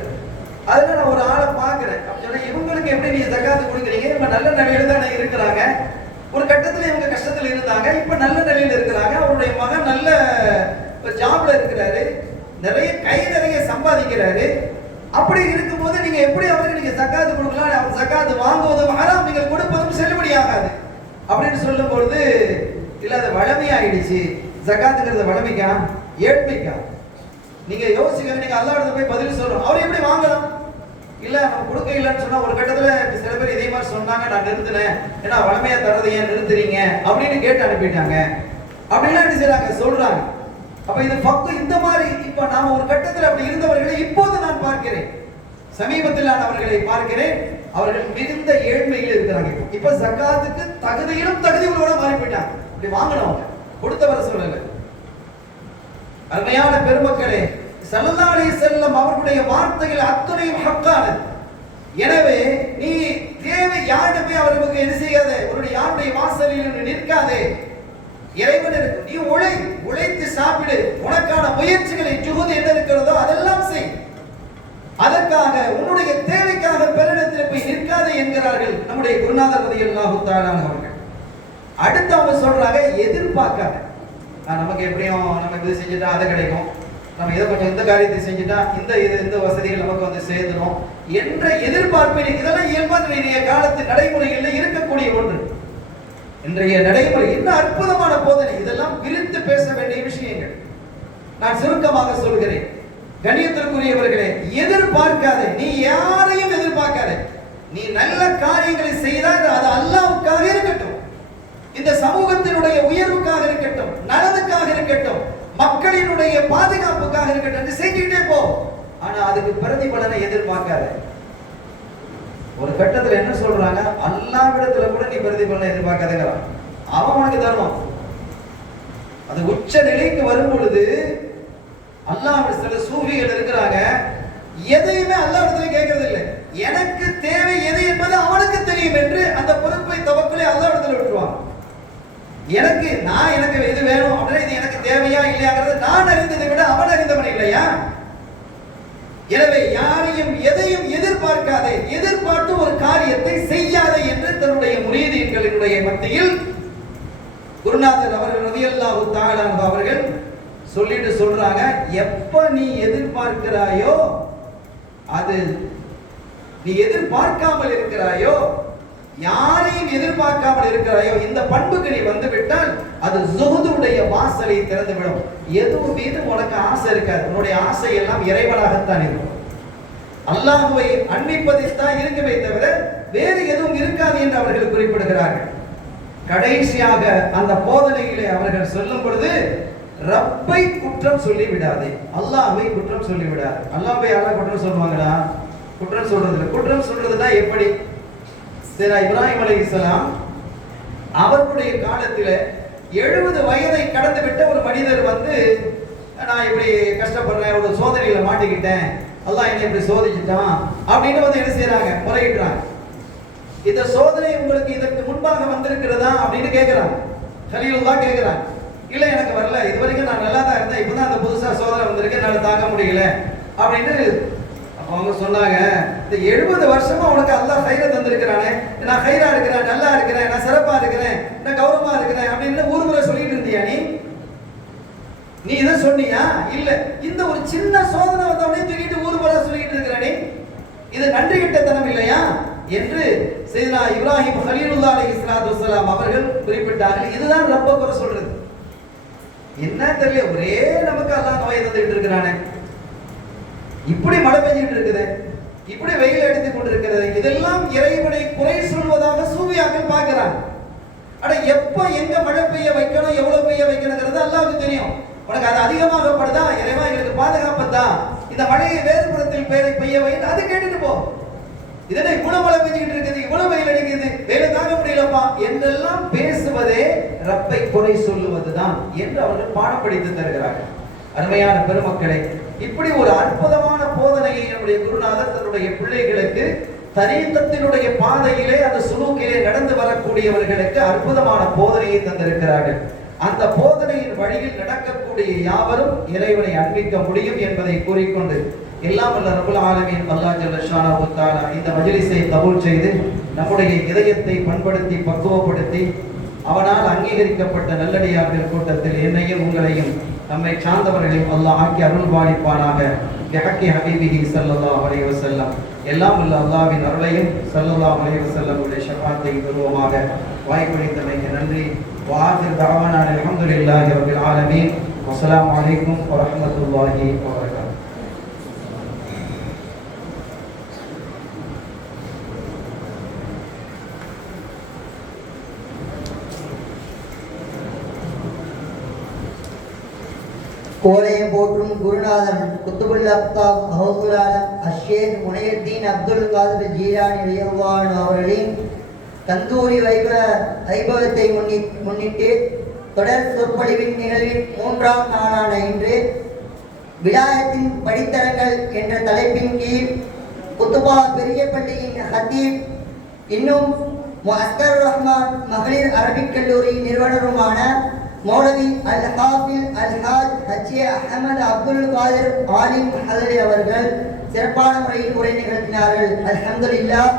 அதுல நான் ஒரு ஆளை பார்க்கிறேன். சொன்னா இவங்களுக்கு எப்படி நீங்க ஜகாத்து கொடுக்குறீங்க, இவங்க நல்ல நிலையில தானே இருக்கிறாங்க, ஒரு கட்டத்துல இவங்க கஷ்டத்துல இருந்தாங்க, இப்ப நல்ல நிலையில இருக்கிறாங்க, அவருடைய மகன் நல்ல ஜாப்ல இருக்கிறாரு, நிறைய சம்பாதிக்கிறாரு. அப்படி இருக்கும்போது நீங்க எப்படி அவருக்கு நீங்க ஜகாத்து கொடுக்கலாம், அவர் ஜகாத்து வாங்குவதும் ஹராம், நீங்கள் கொடுப்பதும் செல்லுபடி ஆகாது அப்படின்னு சொல்லும் பொழுது, இல்ல அது வளமையாயிடுச்சு. ஜகாத்துங்கிறது வளமைக்கா ஏழ்மைக்கா? நீங்க யோசிக்க, நீங்க அல்லாஹ்விடம் போய் பதில் சொல்லணும். அவர் எப்படி வாங்கலாம்? இல்ல நம்ம கொடுக்க இல்லைன்னு சொன்னா ஒரு கட்டத்துல சில பேர் இதே மாதிரி சொன்னாங்க, நான் நிறுத்தினேன், ஏன்னா வளமையா தரதை ஏன் நிறுத்துறீங்க அப்படின்னு கேட்டு அனுப்பிட்டாங்க. அப்படிலாம் என்ன செய்றாங்க சொல்றாங்க. அப்ப இது இந்த மாதிரி இப்ப நாம ஒரு கட்டத்தில் அப்படி இருந்தவர்களை இப்போது நான் பார்க்கிறேன். சமீபத்தில் நான் அவர்களை பார்க்கிறேன். அவர்கள் மிகுந்த ஏழ்மையில் இருக்கிறாங்க. இப்ப ஜகாத்துக்கு தகுதியிலும் தகுதி உள்ளவங்க மாறி போயிட்டாங்க. அப்படி வாங்கணும் கொடுத்தவர சொல்லல. அருமையான பெருமக்களே, ஸல்லல்லாஹு அலைஹி வஸல்லம் அவர்களுடைய வார்த்தைகள் அத்தனையும் ஹக்கானது. எனவே நீ தேவை யாருமே அவர்களுக்கு என்ன செய்யாதே, உன்னுடைய யாருடைய வாசலில் நிற்காதே. இறைவனுக்கு நீ உழைத்து சாப்பிடு. உனக்கான முயற்சிகளை ஜுஹூத் என்ன இருக்கிறதோ அதெல்லாம் செய். அதற்காக உன்னுடைய தேவைக்காக பெருநிலத்தில் போய் நிற்காதே என்கிறார்கள் நம்முடைய குருநாதர் ரலியல்லாஹு தஆலா அவர்கள். அடுத்து அவங்க சொல்றாங்க, எதிர்பார்க்காத. நமக்கு எப்படியும் நம்ம இது செஞ்சுட்டா அது கிடைக்கும், நம்ம இதை கொஞ்சம் இந்த காரியத்தை செஞ்சுட்டா இந்த வசதிகள் நமக்கு வந்து சேர்ந்துடும் என்ற எதிர்பார்ப்பு. இதெல்லாம் இயல்பான காலத்து நடைமுறைகளில் இருக்கக்கூடிய ஒன்று. இன்றைய நடைமுறை என்ன அற்புதமான போதனை. இதெல்லாம் விரித்து பேச வேண்டிய விஷயங்கள். நான் சுருக்கமாக சொல்கிறேன். கண்ணியத்திற்குரியவர்களே, எதிர்பார்க்காதே. நீ யாரையும் எதிர்பார்க்காதே. நீ நல்ல காரியங்களை செய்தால் அது அல்லாஹ்வுக்காக இருக்கட்டும், இந்த சமூகத்தினுடைய உயர்வுக்காக இருக்கட்டும், நலனுக்காக இருக்கட்டும், மக்களினுடைய பாதுகாப்புக்காக இருக்கட்டும், செஞ்சுட்டே போ. ஆனா அதுக்கு பிரதிபலனை எதிர்பார்க்காத. ஒரு கட்டத்தில் என்ன சொல்றாங்க, அல்லாஹ்விடத்துல கூட நீ பிரதிபலனை எதிர்பார்க்காதேங்கிறான். அவன் உனக்கு தருவான். அது உச்ச நிலைக்கு வரும் பொழுது அல்லாஹ்விடத்துல சூஃபிகள் இருக்கிறாங்க, எதையுமே அல்லாஹ்விடத்துல கேட்கறது இல்லை. எனக்கு தேவை எது என்பது அவனுக்கு தெரியும் என்று அந்த பொறுப்பை தவக்கலை அல்லாஹ்விடத்துல விட்டுருவாங்க. எனக்கு இது வேணும் அப்படின்னா இது எனக்கு தேவையா இல்லையாங்கிறது நான் அறிந்ததை விட அவன் அறிந்தவன் இல்லையா? எனவே யாரையும் எதையும் எதிர்பார்க்காதே, எதிர்பார்த்து ஒரு காரியத்தை செய்யாதே என்று தன்னுடைய முரீதீன்களினுடைய மத்தியில் குருநாதர் அவர்கள் ரலியல்லாஹு தஆலா அவர்கள் சொல்லிட்டு சொல்றாங்க, எப்ப நீ எதிர்பார்க்கிறாயோ, அது நீ எதிர்பார்க்காமல் இருக்கிறாயோ, யாரையும் எதிர்பார்க்காமல் இருக்கிறாயோ, இந்த பண்புக்கு நீ வந்து விட்டால் அது ஜுஹுதுடைய வாசலை திறந்துவிடும். எதுவும் மீது உனக்கு ஆசை இருக்காது. உன்னுடைய ஆசை எல்லாம் இறைவனாகத்தான் இருக்கும். அல்லாஹ்வை அன்பிப்பதில் தான் இருக்கவே தவிர வேறு எதுவும் இருக்காது என்று அவர்கள் குறிப்பிடுகிறார்கள். கடைசியாக அந்த போதனைகளை அவர்கள் சொல்லும் பொழுது, ரப்பை குற்றம் சொல்லி விடாதே, அல்லாஹ்வை குற்றம் சொல்லி விடாதே. அல்லாஹ்வை யாரா குற்றம் சொல்லுவாங்களா? குற்றம் சொல்றதுன்னா எப்படி? இப்ராஹிம் அலைஹிஸ்ஸலாம் அவருடைய காலத்தில் 70 வயதை கடந்து விட்ட ஒரு மனிதர் வந்து, நான் இப்படி கஷ்டப்படுறேன், ஒரு சோதனையில மாட்டிக்கிட்டேன், அல்லாஹ் என்னை இப்படி சோதிச்சுட்டான் அப்படின்னு வந்து என்ன செய்யறாங்க, முறையிடுறாங்க. இந்த சோதனை உங்களுக்கு இதற்கு முன்பாக வந்திருக்கிறதா அப்படின்னு கேட்கிறாங்க. கலீலுல்லாஹ் கேட்கிறாங்க. இல்ல எனக்கு வரல, இது வரைக்கும் நான் நல்லா தான் இருந்தேன், இப்பதான் அந்த புதுசா சோதனை வந்திருக்கு, என்னால தாங்க முடியல அப்படின்னு அவங்க சொன்னாங்க. இந்த 70 வருஷமா உனக்கு அல்லாஹ் ஹைர தந்திருக்கிறானே, நான் ஹைரா இருக்கிறேன், நல்லா இருக்கிறேன், நான் சிறப்பா இருக்கிறேன், நான் கௌரவமா இருக்கிறேன் அப்படின்னு ஊர்முறை சொல்லிட்டு இருந்தியா? நீ இதை சொன்னியா? இல்ல. இந்த ஒரு சின்ன சோதனை வந்தவனே தூக்கிட்டு ஊர்முறை சொல்லிட்டு இருக்கிறானே, இது நன்றி கெட்டத்தனம் இல்லையா என்று சையதுனா இப்ராஹிம் கலீலுல்லாஹ் அலைஹிஸ்ஸலாத்து வஸ்ஸலாம் அவர்கள் குறிப்பிட்டார்கள். இதுதான் ரப்ப குறை சொல்றது. என்ன தெரியல, ஒரே நமக்கு அல்லாஹ் நோயை தந்துட்டு இருக்கிறானே, இப்படி மழை பெஞ்சிட்டு இருக்குது, இப்படி வெயில் அடித்துக் கொண்டிருக்கிறது, இதெல்லாம் இறைவனை குறை சொல்வதாக சூஃபியாக்கள் பார்க்கிறாங்க. அட எப்ப எங்க மழை பெய்ய வைக்கணும், எவ்வளவு பெய்ய வைக்கணுங்கிறது அல்லாஹ்வுக்கு தெரியும். உனக்கு அது அதிகமாக படுதா, இறைவா எங்களுக்கு பாதுகாப்பு தான், இந்த மழையை வேறு புறத்தில் பெய்ய வைன்னு அது கேட்டுட்டு போ. இதனை இவ்வளவு மழை பெஞ்சிட்டு இருக்குது, இவ்வளவு வெயில் அடிக்குது, வேலை தாங்க முடியலப்பா என்றெல்லாம் பேசுவதே ரப்பை குறை சொல்லுவதுதான் என்று அவர்கள் பாடம் படித்து தருகிறார்கள். அருமையான பெருமக்களே, இப்படி ஒரு அற்புதமான போதனையை நம்முடைய குருநாதர் தன்னுடைய பிள்ளைகளுக்கு தரீகத்தினுடைய பாதையிலே, அந்த சுலூக்கிலே நடந்து வரக்கூடியவர்களுக்கு அற்புதமான போதனையை தந்திருக்கிறார்கள். அந்த போதனையின் வழியில் நடக்கக்கூடிய யாவரும் இறைவனை அன்பிக்க முடியும் என்பதை கூறிக்கொண்டு, எல்லாம் வல்ல ரப்புல் ஆலமீன் அல்லாஹ் ஜல்ல ஷானஹு தஆலா இந்த மஜ்லிஸை கபூல் செய்து நம்முடைய இதயத்தை பண்படுத்தி பக்குவப்படுத்தி அவனால் அங்கீகரிக்கப்பட்ட நல்லடியார்கள் கூட்டத்தில் என்னையும் உங்களையும் நம்மை சார்ந்தவர்களையும் அல்லாஹ் ஆக்கி அருள் பாலிப்பானாக. பிஹக்கி ஹபீபிஹி ஸல்லல்லாஹு அலைஹி வஸல்லம். எல்லாம் வல்ல அல்லாஹ்வின் அருளையும் ஸல்லல்லாஹு அலைஹி வஸல்லம் உடைய ஷஃபாத்தை பெறுவோமாக. வாய்ப்பளித்தமைக்கு நன்றி. وآخر دعوانا الحمد لله رب العالمين والسلام عليكم ورحمة الله وبركاته. கோலையம் போற்றும் குருநாதன் குத்துபுல் அக்தாப் ஹவுசுல் ஆலம் அஷேக் முனையுத்தீன் அப்துல் காதர் ஜீலானி ரலியல்லாஹு அன்ஹு அவர்களின் தந்தூரி வைபவத்தை முன்னிட்டு தொடர் சொற்பொழிவின் நிகழ்வின் 3ஆம் நாளான இன்று விலாயத்தின் படித்தரங்கள் என்ற தலைப்பின் கீழ் குத்துபா பெரிய பள்ளியின் ஹத்தீப் இன்னும் முஅஸ்கர் ரஹ்மான் மகளிர் அரபிக் கல்லூரி நிறுவனருமான மௌலவி அல் ஹாஃபில் அல் ஹாஜ் ஹஜ்ஜி அஹமது அப்துல் காதிர் ஆலிம் ஹதரி அவர்கள் சிறப்பான முறையில் உரை நிகழ்த்தினார்கள். அல்ஹம்துலில்லாஹ்.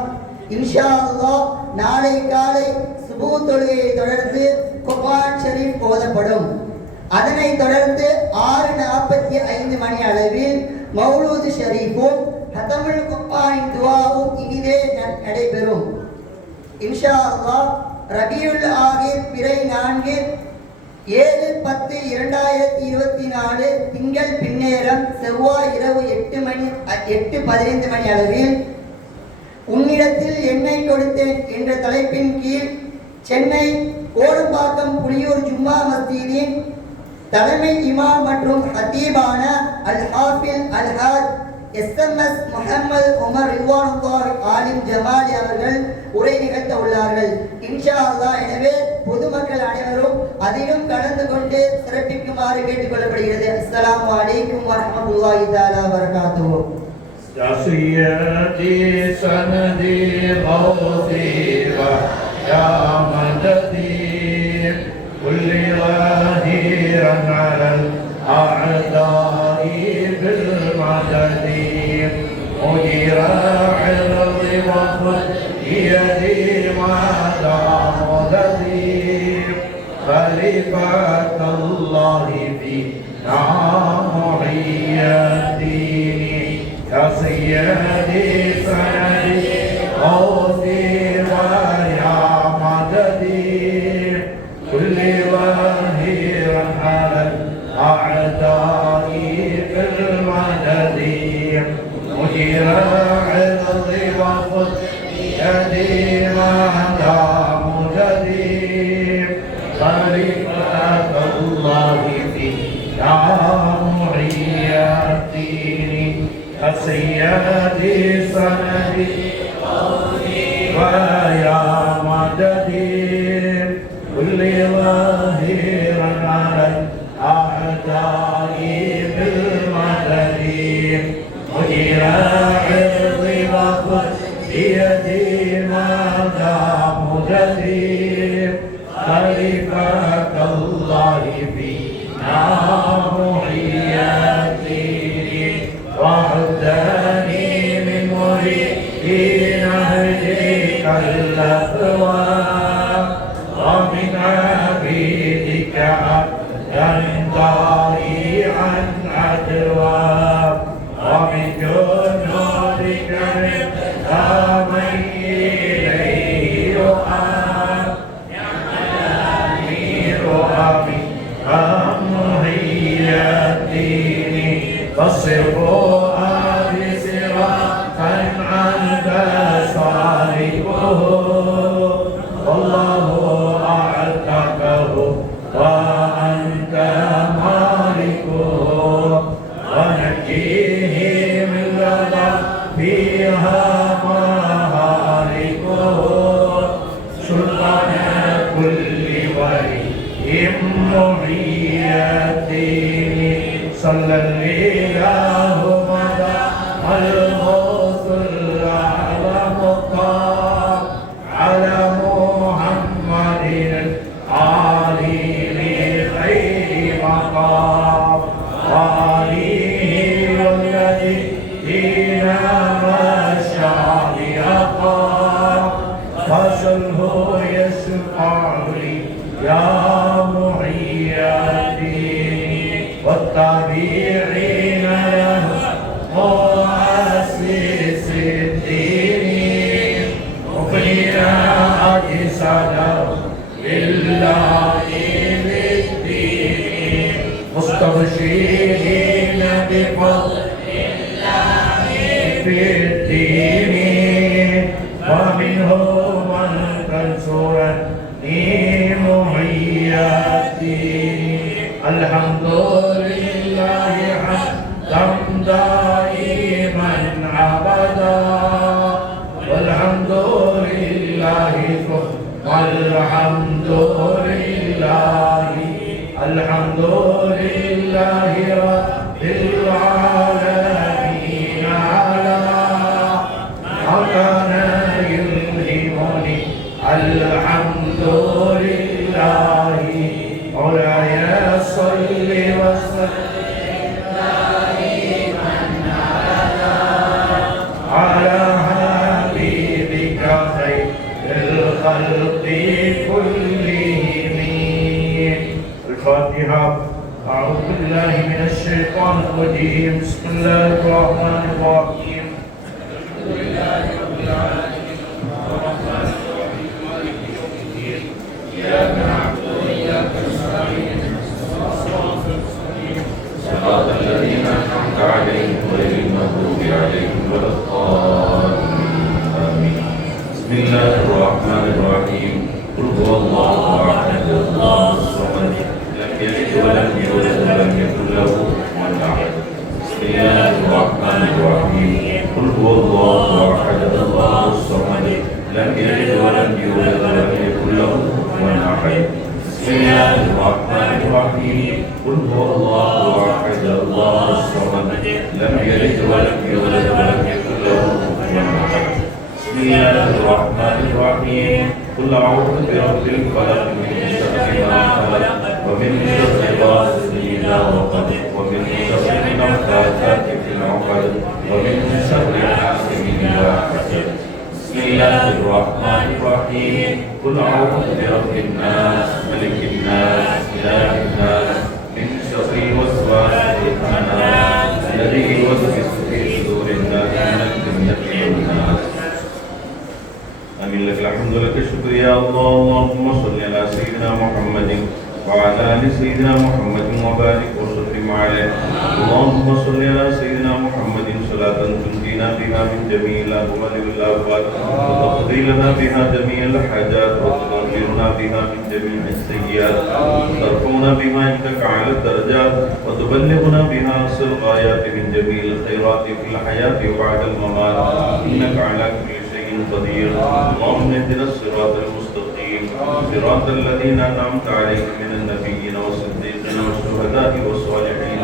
இன்ஷா அல்லாஹ் நாளை காலை சுபூ தொழுகையை தொடர்ந்து குர்ஆன் ஷரீஃப் ஓதப்படும். அதனைத் தொடர்ந்து 6:45 மணி அளவில் மௌலூது ஷரீஃபும் ஹதமுல் குர்ஆனின் துஆவும் இனிதே நடைபெறும். இன்ஷா அல்லாஹ் ரபியுல் ஆகிர் பிறை 4 7/10/2024 திங்கள் பின்னேரம் செவ்வாய் இரவு 8:15 மணி அளவில் உன்னிடத்தில் எண்ணெய் கொடுத்தேன் என்ற தலைப்பின் கீழ் சென்னை கோடம்பாக்கம் புலியூர் ஜும்மா மஸ்ஜிதின் தலைமை இமாம் மற்றும் ஹத்தீபான அல் ஹாஃபில் அல் ஹாஜ் SMS முஹம்மது உமர் ரிவானுல்லாஹி ஆலிம் ஜமாலி அவர்கள் உரை நிகழ்த்த உள்ளார்கள். இன்ஷா அல்லாஹ். எனவே பொதுமக்கள் அனைவரும் அதிலும் கலந்து கொண்டு சிறப்பிக்குமாறு கேட்டுக்கொள்ளப்படுகிறது. அஸ்ஸலாமு அலைக்கும் வரஹ்மத்துல்லாஹி தஆலா வபரகாத்துஹு. يا سيدي سندي غوثي يا مددي كل ظهيرا على الأعداء بالمدد مدير عرض وخذ يدي مدى مددي خليفة الله فينا محيي الدين يا سيدي سندي غوثي ويا مددي كل ظهيرا على الأعداء بالمدد مدير عرض وخذ يدي مدى مددي خليفة الله فينا محيي الدين يا سيدي سندي ويا مددي كل ظهيرا على الأعداء بالمدد مدير عرض وخذ بيدي مدى مددي خليفة الله فينا محيي الدين وحداني من مريد نهجك الأقوام ومن عبيدك ينطوي عن عدوى ومن جنودك من من إليه يؤاب أمير أبي محيي الدين فاصرفوا أبي صراطا عنك صارفه والله أعتقه وأنت مالكه ونجيه من غضب فيها مهالكه سلطان كل ولي محيي الدين صلى الإله مدى الغوث الأعظم الطاهر على محمد العالي لخير مقام وآله والذين والشعب أقام فصله يشفع لي يا محيي الدين والتابعين له مؤسس الدين مقينا أجساده لله بالدين مستبشرين بفضل الله في الدين ومنهم من تنصرني محيي الدين الحمد لله والحمد لله الحمد لله رب العالمين على ما كان يلهمني الحمد لله مولاي صل وسلم دائما على حبيبك خير الخلق كلهم. الفاتحة. أعوذ بالله من الشيطان الرجيم. بسم الله الرحمن الرحيم. الحمد لله رب العالمين الرحمن الرحيم مالك يوم الدين إياك نعبد وإياك نستعين صراط المستقيم صراط الذين أنعمت عليهم غير المغضوب عليهم ولا الضالين آمين. بسم الله الرحمن الرحيم. قل هو الله أحد الله الصمد لم يلد ولم يولد ولم يكن له كفوا أحد. بسم الله الرحمن الرحيم. قل هو الله أحد الله الصمد لم يلد ولم يولد ولم يكن له كفوا أحد. بسم الله الرحمن الرحيم. قل هو الله أحد الله الصمد لم يلد ولم يولد ولم يكن له كفوا أحد. بسم الله الرحمن الرحيم. قل أعوذ برب الفلق من شر ما خلق ومن شر غاسق إذا وقب ومن شر النفاثات في العقد ومن شر حاسد إذا حسد. بسم الله الرحمن الرحيم. قل أعوذ برب الناس ملك الناس إله الناس من شر الوسواس الخناس الذي يوسوس في صدور الناس من الجنة والناس. آمين. لك الحمد لك الشكر يا الله. اللهم صل على سيدنا محمد وعلى آل سيدنا محمد وبارك وسلم عليه. اللهم صل على سيدنا محمد صلاة تنجينا بها من جميع الأهوال والآفات وتقضي لنا بها جميع الحاجات وتطهرنا بها من جميع السيئات وترفعنا بها عندك على الدرجات وتبلغنا بها أقصى الغايات من جميع الخيرات في الحياة وبعد الممات إنك على كل شيء قدير. اللهم اهدنا الصراط المستقيم صراط الذين أنعمت عليهم من النبيين والصديقين والشهداء والصالحين.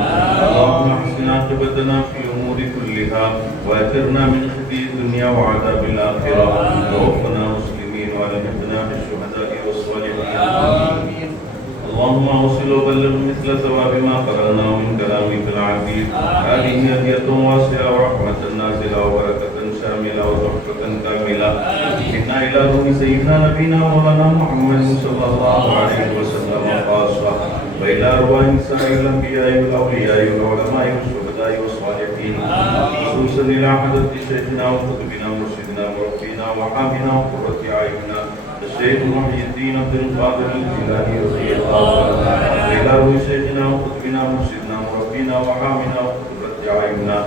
اللهم احسن عاقبتنا في الأمور كلها وأجرنا من خزي الدنيا وعذاب الآخرة ووفقنا مسلمين وألحقنا بالشهداء والصالحين. اللهم اوصل وبلغ مثل ثواب ما قرأناه من كلامك العزيز. هذه هدية واسعة ورحمة نازلة وبركة شاملة وتحفة كاملة منا إلى روح سيدنا نبينا مولانا محمد صلى الله عليه وسلم خاصة وإلى أرواح سائر الأنبياء والأولياء والعلماء والشهداء والصالحين خصوصا إلى حضرة شيخنا وقطبنا مرشدنا وربنا وحامنا وقرة أعيننا الشيخ محي الدين عبد القادر الجيلاني رضي الله عنه إلى روح شيخنا وقطبنا مرشدنا وربنا وحامنا وقرة أعيننا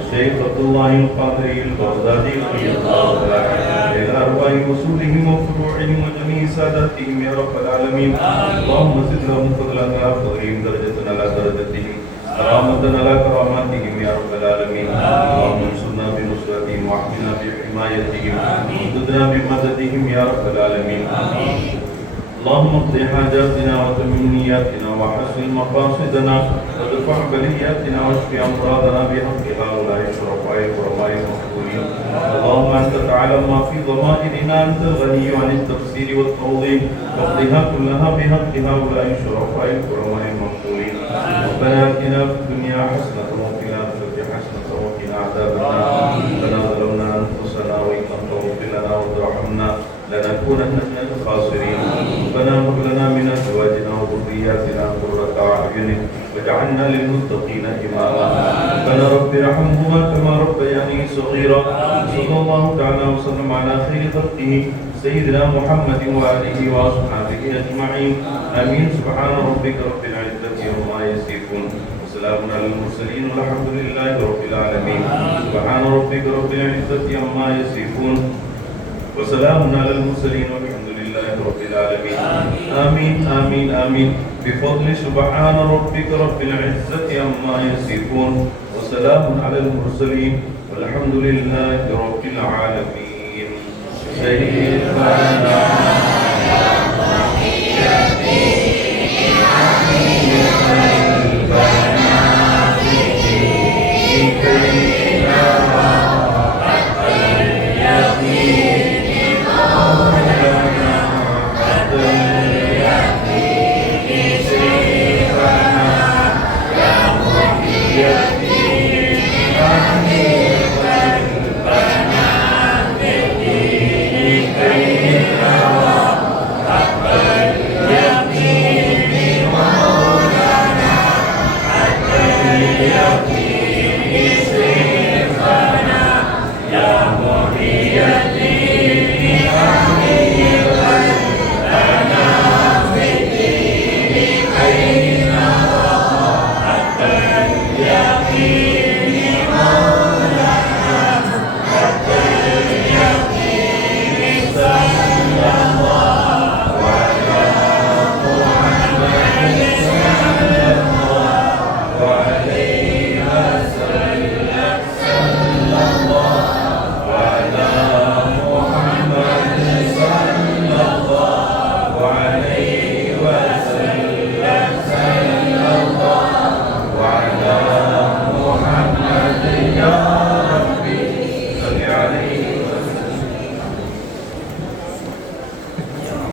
الشيخ عبد الله القادري البغدادي رضي الله عنه إلى أرواح وصولهم وفروعهم وجميع ساداتهم يا رب العالمين. اللهم زد لهم فضلا على فضلهم درجة على درجتهم كرامة على كراماتهم يا رب العالمين. اللهم انصرنا بنصرتهم واحمنا بحمايتهم وامددنا بمددهم يا رب العالمين. اللهم اقض حاجاتنا وتمم نياتنا وحسن مقاصدنا وادفع بلياتنا واشف امراضنا بحق هؤلاء الشرفاء الكرماء المقبولين. اللهم انت تعلم ما في ضمائرنا، انت الغني عن التفسير والتوضيح، واقضها كلها بحق هؤلاء الشرفاء الكرماء المقبولين. ربنا اتنا في الدنيا حسنه وفي الاخره حسنه وقنا عذاب النار. ربنا ظلمنا انفسنا وان لم تغفر لنا وترحمنا لنكونن من الخاسرين. ربنا هب لنا من ازواجنا وذرياتنا قرة اعين واجعلنا للمتقين اماما. ربنا رب ارحمهما كما ربياني صغيرا. صلى الله تعالى وسلم على خير خلقه سيدنا محمد واله واصحابه اجمعين. امين. سبحان ربك رب العزة عما يصفون وسلام على المرسلين والحمد لله رب العالمين. سبحان ربك رب العزة عما يصفون وسلام على المرسلين والحمد لله رب العالمين. آمين آمين آمين. بفضل سبحان ربك رب العزة عما يصفون وسلام على المرسلين والحمد لله رب العالمين. سيدنا நீங்கள்